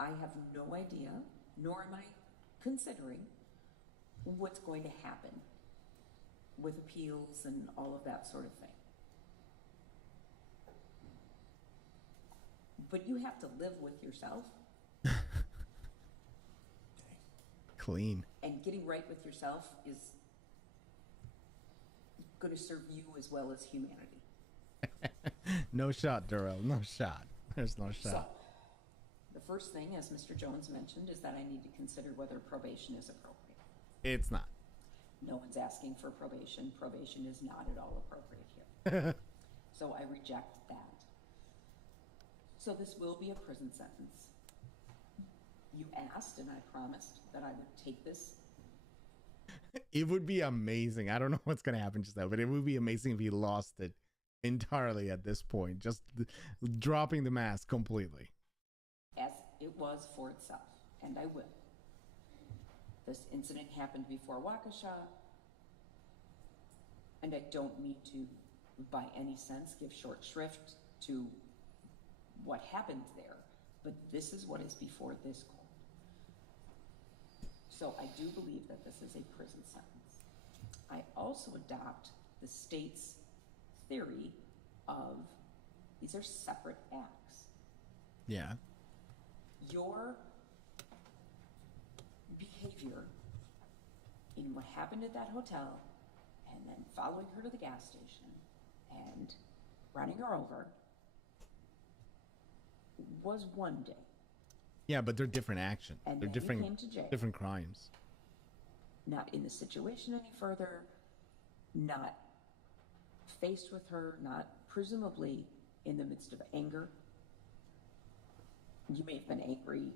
I have no idea, nor am I considering what's going to happen with appeals and all of that sort of thing. But you have to live with yourself. Clean. And getting right with yourself is going to serve you as well as humanity. No shot, Darrell. No shot. There's no shot. So, the first thing, as Mr. Jones mentioned, is that I need to consider whether probation is appropriate. It's not. No one's asking for probation. Probation is not at all appropriate here. So I reject that. So this will be a prison sentence. You asked, and I promised that I would take this. It would be amazing. I don't know what's going to happen just now, but it would be amazing if he lost it entirely at this point, just dropping the mask completely. As it was for itself, and I will. This incident happened before Waukesha, and I don't mean to, by any sense, give short shrift to what happened there, but this is what is before this court. So I do believe that this is a prison sentence. I also adopt the state's theory of these are separate acts. Yeah. Your behavior in what happened at that hotel and then following her to the gas station and running her over was one day. Yeah, but they're different actions. And They're then you different, came to jail. different crimes. Not in the situation any further, not faced with her, not presumably in the midst of anger. You may have been angry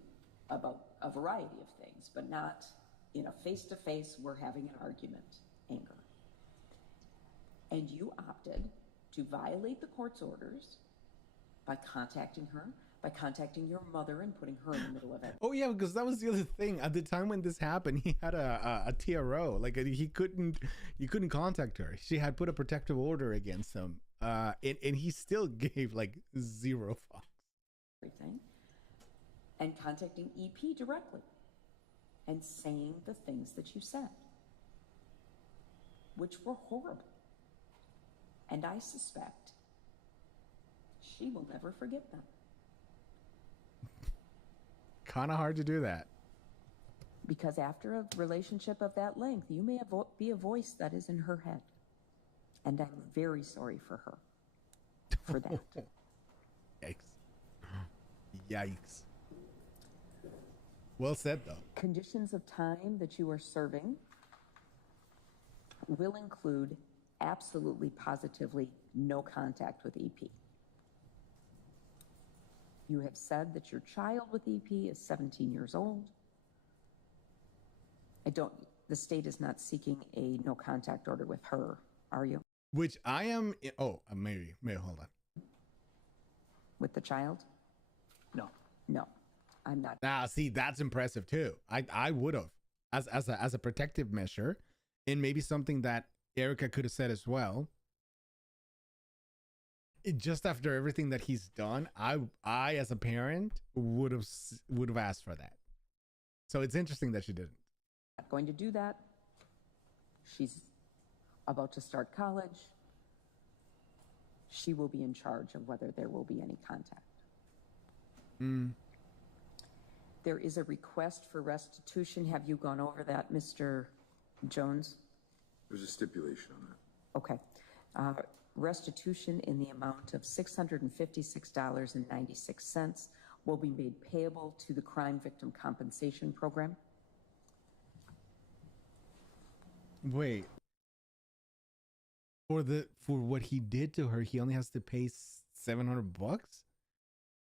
about a variety of things, but not in a face-to-face, we're having an argument, anger. And you opted to violate the court's orders by contacting her, by contacting your mother and putting her in the middle of it. Oh yeah, because that was the other thing. At the time when this happened, he had a TRO. Like you couldn't contact her. She had put a protective order against him, and he still gave like zero fucks. Everything. And contacting EP directly and saying the things that you said, which were horrible. And I suspect she will never forget them. Kind of hard to do that. Because after a relationship of that length, you may be a voice that is in her head. And I'm very sorry for her for that. Yikes. Yikes. Well said, though. Conditions of time that you are serving will include absolutely, positively no contact with EP. You have said that your child with EP is 17 years old. The state is not seeking a no contact order with her, are you? Which I am. Oh, maybe hold on. With the child? No. No, I'm not. Ah, see, that's impressive too. I would have as a protective measure, and maybe something that Erica could have said as well. Just after everything that he's done, I as a parent would have asked for that. So it's interesting that she didn't. Not going to do that. She's about to start college. She will be in charge of whether there will be any contact. There is a request for restitution. Have you gone over that, Mr. Jones? There's a stipulation on that. Okay. Restitution in the amount of $656.96 will be made payable to the Crime Victim Compensation Program. Wait, For what he did to her, he only has to pay $700.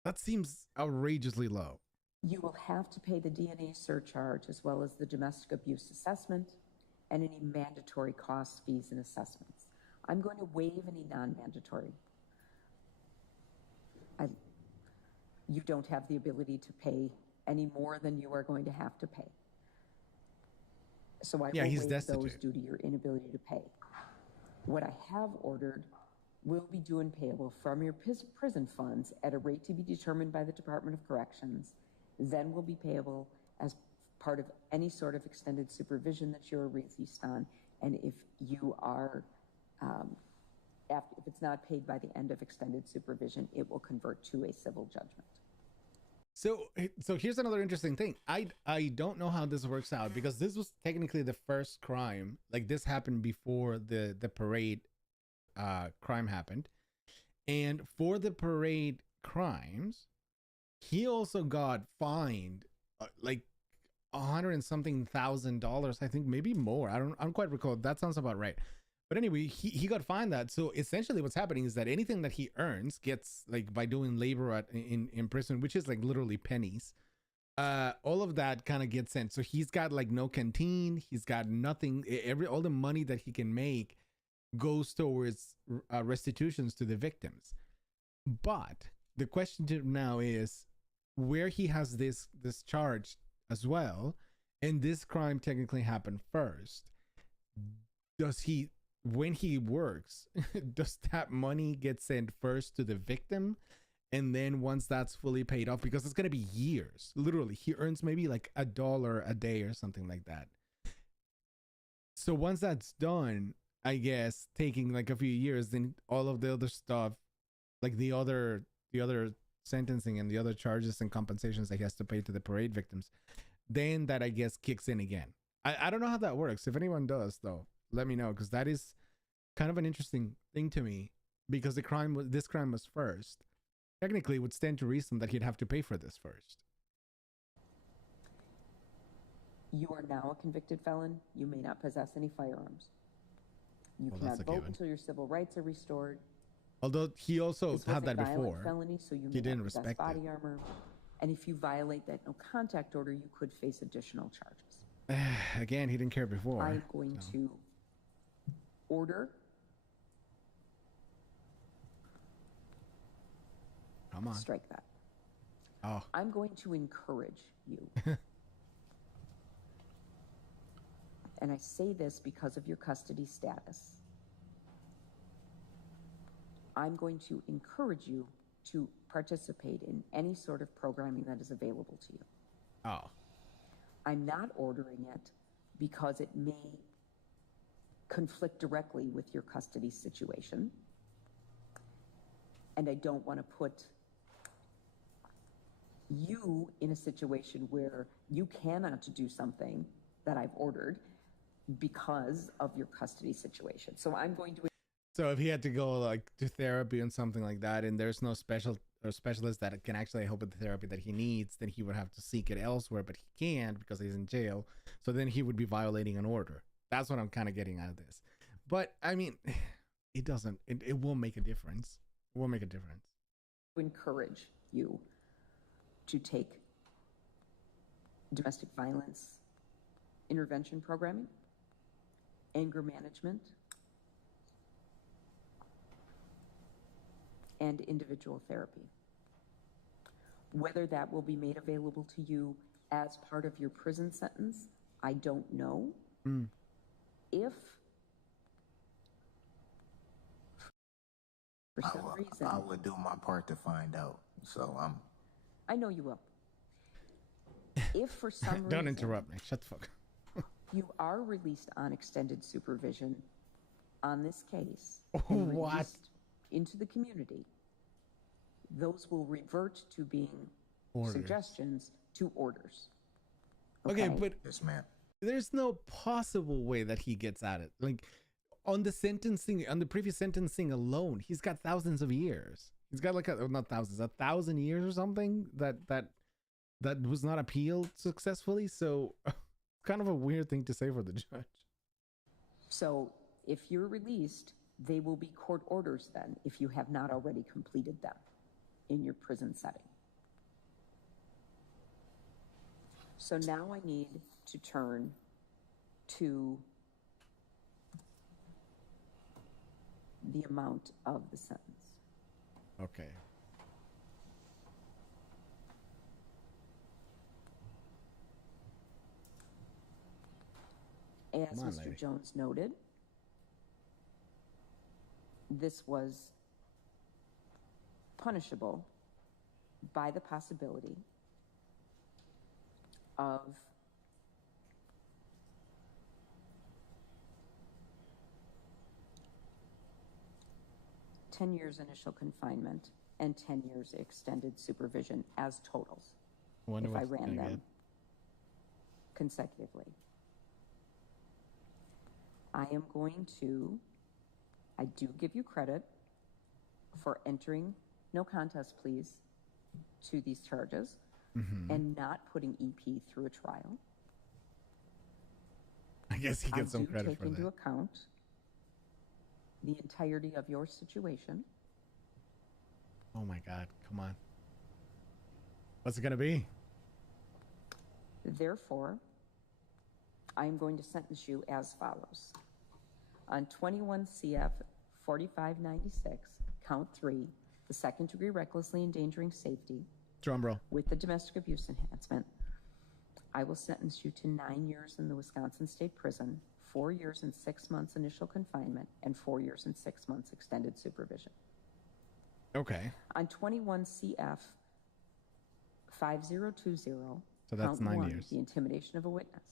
That seems outrageously low. You will have to pay the DNA surcharge as well as the domestic abuse assessment and any mandatory costs, fees, and assessments. I'm going to waive any non-mandatory. You don't have the ability to pay any more than you are going to have to pay. So I will waive those due to your inability to pay. What I have ordered will be due and payable from your prison funds at a rate to be determined by the Department of Corrections, then will be payable as part of any sort of extended supervision that you're released on. And if you are, if it's not paid by the end of extended supervision, it will convert to a civil judgment. So here's another interesting thing. I don't know how this works out, because this was technically the first crime. Like, this happened before the parade crime happened. And for the parade crimes, he also got fined like $100 and something thousand, I think, maybe more. I don't quite recall. That sounds about right. But anyway, he got fined that. So essentially what's happening is that anything that he earns gets, like, by doing labor in prison, which is like literally pennies, all of that kind of gets sent. So he's got like no canteen, he's got nothing. All the money that he can make goes towards restitutions to the victims. But the question now is where he has this charge as well, and this crime technically happened first. Does he, when he works, does that money get sent first to the victim, and then once that's fully paid off, because it's going to be years, literally, he earns maybe like $1 a day or something like that. So once that's done, I guess, taking like a few years, then all of the other stuff, like the other sentencing and the other charges and compensations that he has to pay to the parade victims, then that, I guess, kicks in again. I don't know how that works. If anyone does, though, let me know, because that is kind of an interesting thing to me, because this crime was first. Technically, it would stand to reason that he'd have to pay for this first. You are now a convicted felon. You may not possess any firearms. You cannot vote until your civil rights are restored. Although he also had that before. Felony, so you he didn't respect body armor. And if you violate that no contact order, you could face additional charges. Again, he didn't care before. I'm going to order. Come on. Strike that. Oh. I'm going to encourage you. And I say this because of your custody status. I'm going to encourage you to participate in any sort of programming that is available to you. Oh. I'm not ordering it because it may conflict directly with your custody situation. And I don't want to put you in a situation where you cannot do something that I've ordered because of your custody situation. So I'm going to... So if he had to go like to therapy and something like that, and there's no specialist that can actually help with the therapy that he needs, then he would have to seek it elsewhere, but he can't because he's in jail. So then he would be violating an order. That's what I'm kind of getting out of this. But I mean, it won't make a difference. It won't make a difference. Encourage you to take domestic violence intervention programming, anger management, and individual therapy. Whether that will be made available to you as part of your prison sentence, I don't know. If for some reason... I would do my part to find out. So I know you will. If for some reason... Don't interrupt me. Shut the fuck up. You are released on extended supervision on this case. What? Released into the community. Those will revert to being suggestions to orders. Okay, but yes, ma'am. There's no possible way that he gets at it. Like on the previous sentencing alone, he's got thousands of years. He's got like not thousands, 1,000 years or something that was not appealed successfully. So kind of a weird thing to say for the judge. So if you're released, They will be court orders then if you have not already completed them in your prison setting. So now I need to turn to the amount of the sentence. Okay. As Come on, Mr. lady. Jones noted, this was punishable by the possibility of ten years initial confinement and 10 years extended supervision as totals Wonder if I what's ran gonna them get. consecutively. I am going to, I do give you credit for entering no contest pleas to these charges and not putting EP through a trial. I guess he gets I some do credit take for into that. account the entirety of your situation. Oh my God! Come on. What's it gonna be? Therefore, I am going to sentence you as follows. On 21 CF 4596, count 3, the second degree recklessly endangering safety Drum roll. with the domestic abuse enhancement, I will sentence you to 9 years in the Wisconsin State Prison, 4 years and 6 months initial confinement, and 4 years and 6 months extended supervision. Okay. On 21 CF 5020, So that's count 9 1, years. the intimidation of a witness,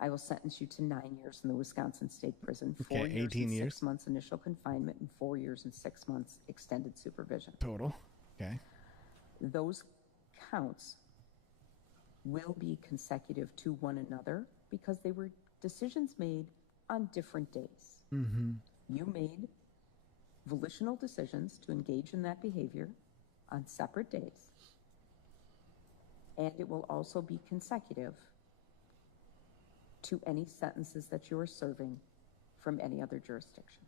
I will sentence you to 9 years in the Wisconsin State Prison, 4 Okay, years 18 and years. 6 months initial confinement, and 4 years and 6 months extended supervision. Total. Okay. Those counts will be consecutive to one another because they were decisions made on different days. You made volitional decisions to engage in that behavior on separate days. And it will also be consecutive to any sentences that you are serving from any other jurisdiction.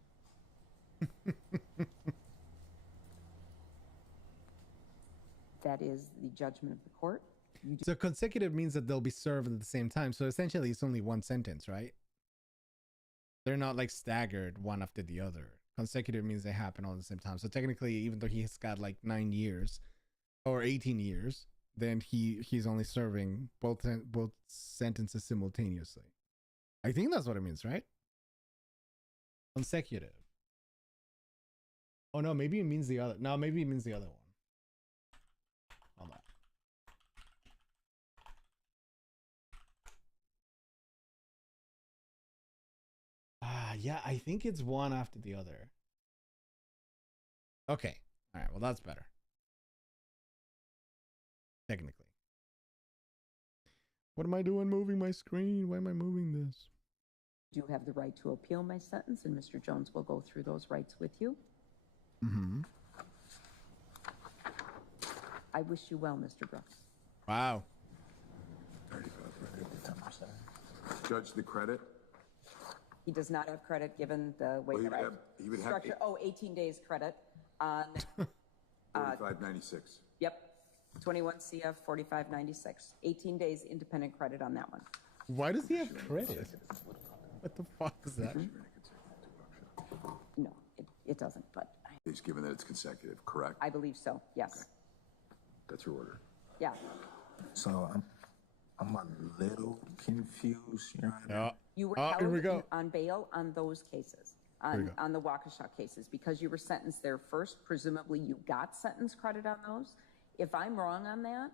That is the judgment of the court. You do So consecutive means that they'll be served at the same time. So essentially, it's only one sentence, right? They're not like staggered one after the other. Consecutive means they happen all at the same time. So technically, even though he's got like 9 years or 18 years, then he's only serving both sentences simultaneously. I think that's what it means, right? Consecutive. Oh no, maybe it means the other. No, maybe it means the other one. Hold on. Yeah, I think it's one after the other. Okay. All right. Well, that's better. Technically. What am I doing moving my screen? Why am I moving this? do have the right to appeal my sentence, and Mr. Jones will go through those rights with you. Mm-hmm. I wish you well, Mr. Brooks. Wow. Judge, the credit? He does not have credit given the way Well, that I've he would have structured. 18 days credit on, 4596. yep, 21 CF 4596. 18 days independent credit on that one. Why does he have credit? What the fuck is that? No, it doesn't, but He's given that it's consecutive, correct? I believe so, yes. That's your order. Yeah, So I'm a little confused, Your Honor. you were Here we go. held on bail on those cases, we go. on the Waukesha cases, because you were sentenced there first. Presumably you got sentence credit on those. If I'm wrong on that,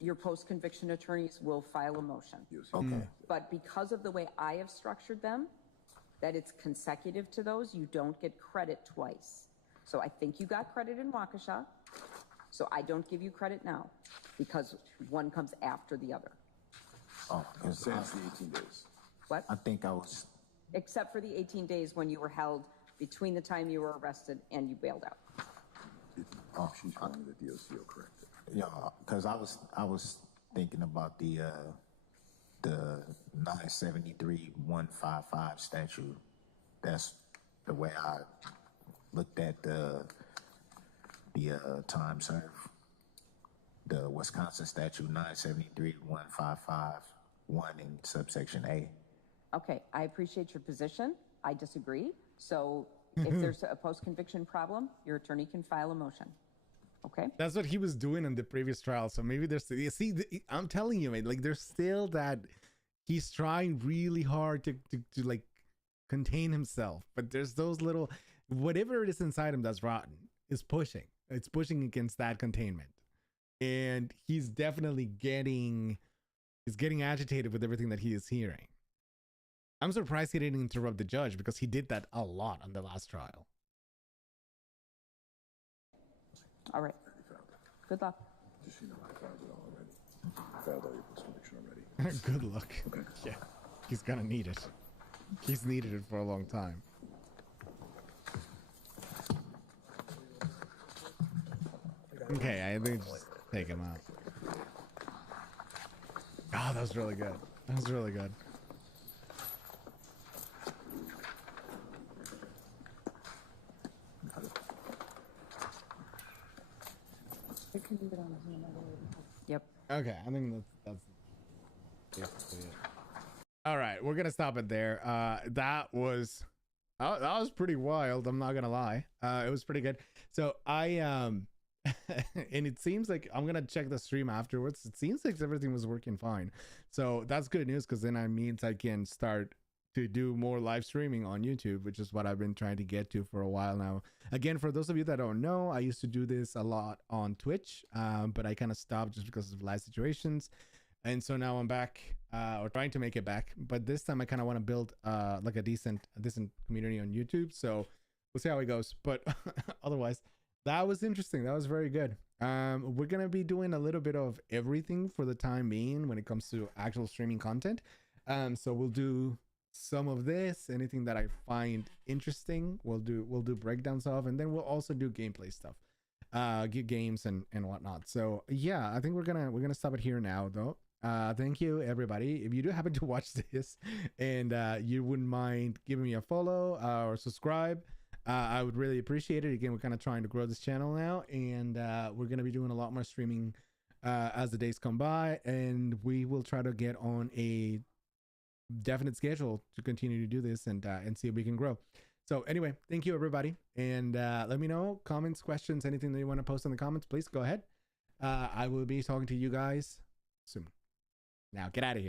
your post-conviction attorneys will file a motion. Okay. But because of the way I have structured them, that it's consecutive to those, you don't get credit twice. So I think you got credit in Waukesha, so I don't give you credit now, because one comes after the other. Oh, 'cause Sans the 18 days. What? I think I was. Except for the 18 days when you were held between the time you were arrested and you bailed out. She's wrong, the DOC will correct it. Yeah, because I was thinking about the 973-155 statute. That's the way I looked at the time served, the Wisconsin statute 973-1551 in subsection A. Okay, I appreciate your position. I disagree. So if there's a post-conviction problem, your attorney can file a motion. Okay? That's what he was doing in the previous trial. So maybe there's, you see, I'm telling you, man, like there's still that he's trying really hard to like contain himself, but there's those little, whatever it is inside him that's rotten is pushing. It's pushing against that containment. And he's definitely getting agitated with everything that he is hearing. I'm surprised he didn't interrupt the judge because he did that a lot on the last trial. All right. Good luck. Just so you know, I filed it all already. I filed all your post-conviction already. Good luck. Okay. Yeah, he's gonna need it. He's needed it for a long time. Okay, I think just take him out. Oh, that was really good. That was really good. Yep. Okay, I think that's basically it. All right, we're gonna stop it there. That was pretty wild. I'm not gonna lie. It was pretty good. So I and it seems like I'm gonna check the stream afterwards. It seems like everything was working fine. So that's good news because then that means I can start to do more live streaming on YouTube, which is what I've been trying to get to for a while now. Again, for those of you that don't know, I used to do this a lot on Twitch, but I kind of stopped just because of live situations. And so now I'm back, or trying to make it back. But this time I kind of want to build like a decent community on YouTube. So we'll see how it goes. But otherwise, that was interesting. That was very good. We're gonna be doing a little bit of everything for the time being when it comes to actual streaming content. So we'll do some of this, anything that I find interesting, we'll do breakdowns of, and then we'll also do gameplay stuff, games and whatnot. So yeah, I think we're gonna stop it here now though. Thank you everybody. If you do happen to watch this and you wouldn't mind giving me a follow or subscribe, I would really appreciate it. Again, we're kind of trying to grow this channel now, and we're gonna be doing a lot more streaming as the days come by, and we will try to get on a definite schedule to continue to do this and see if we can grow. So anyway, thank you everybody, and let me know comments, questions, anything that you want to post in the comments, please go ahead. I will be talking to you guys soon. Now get out of here.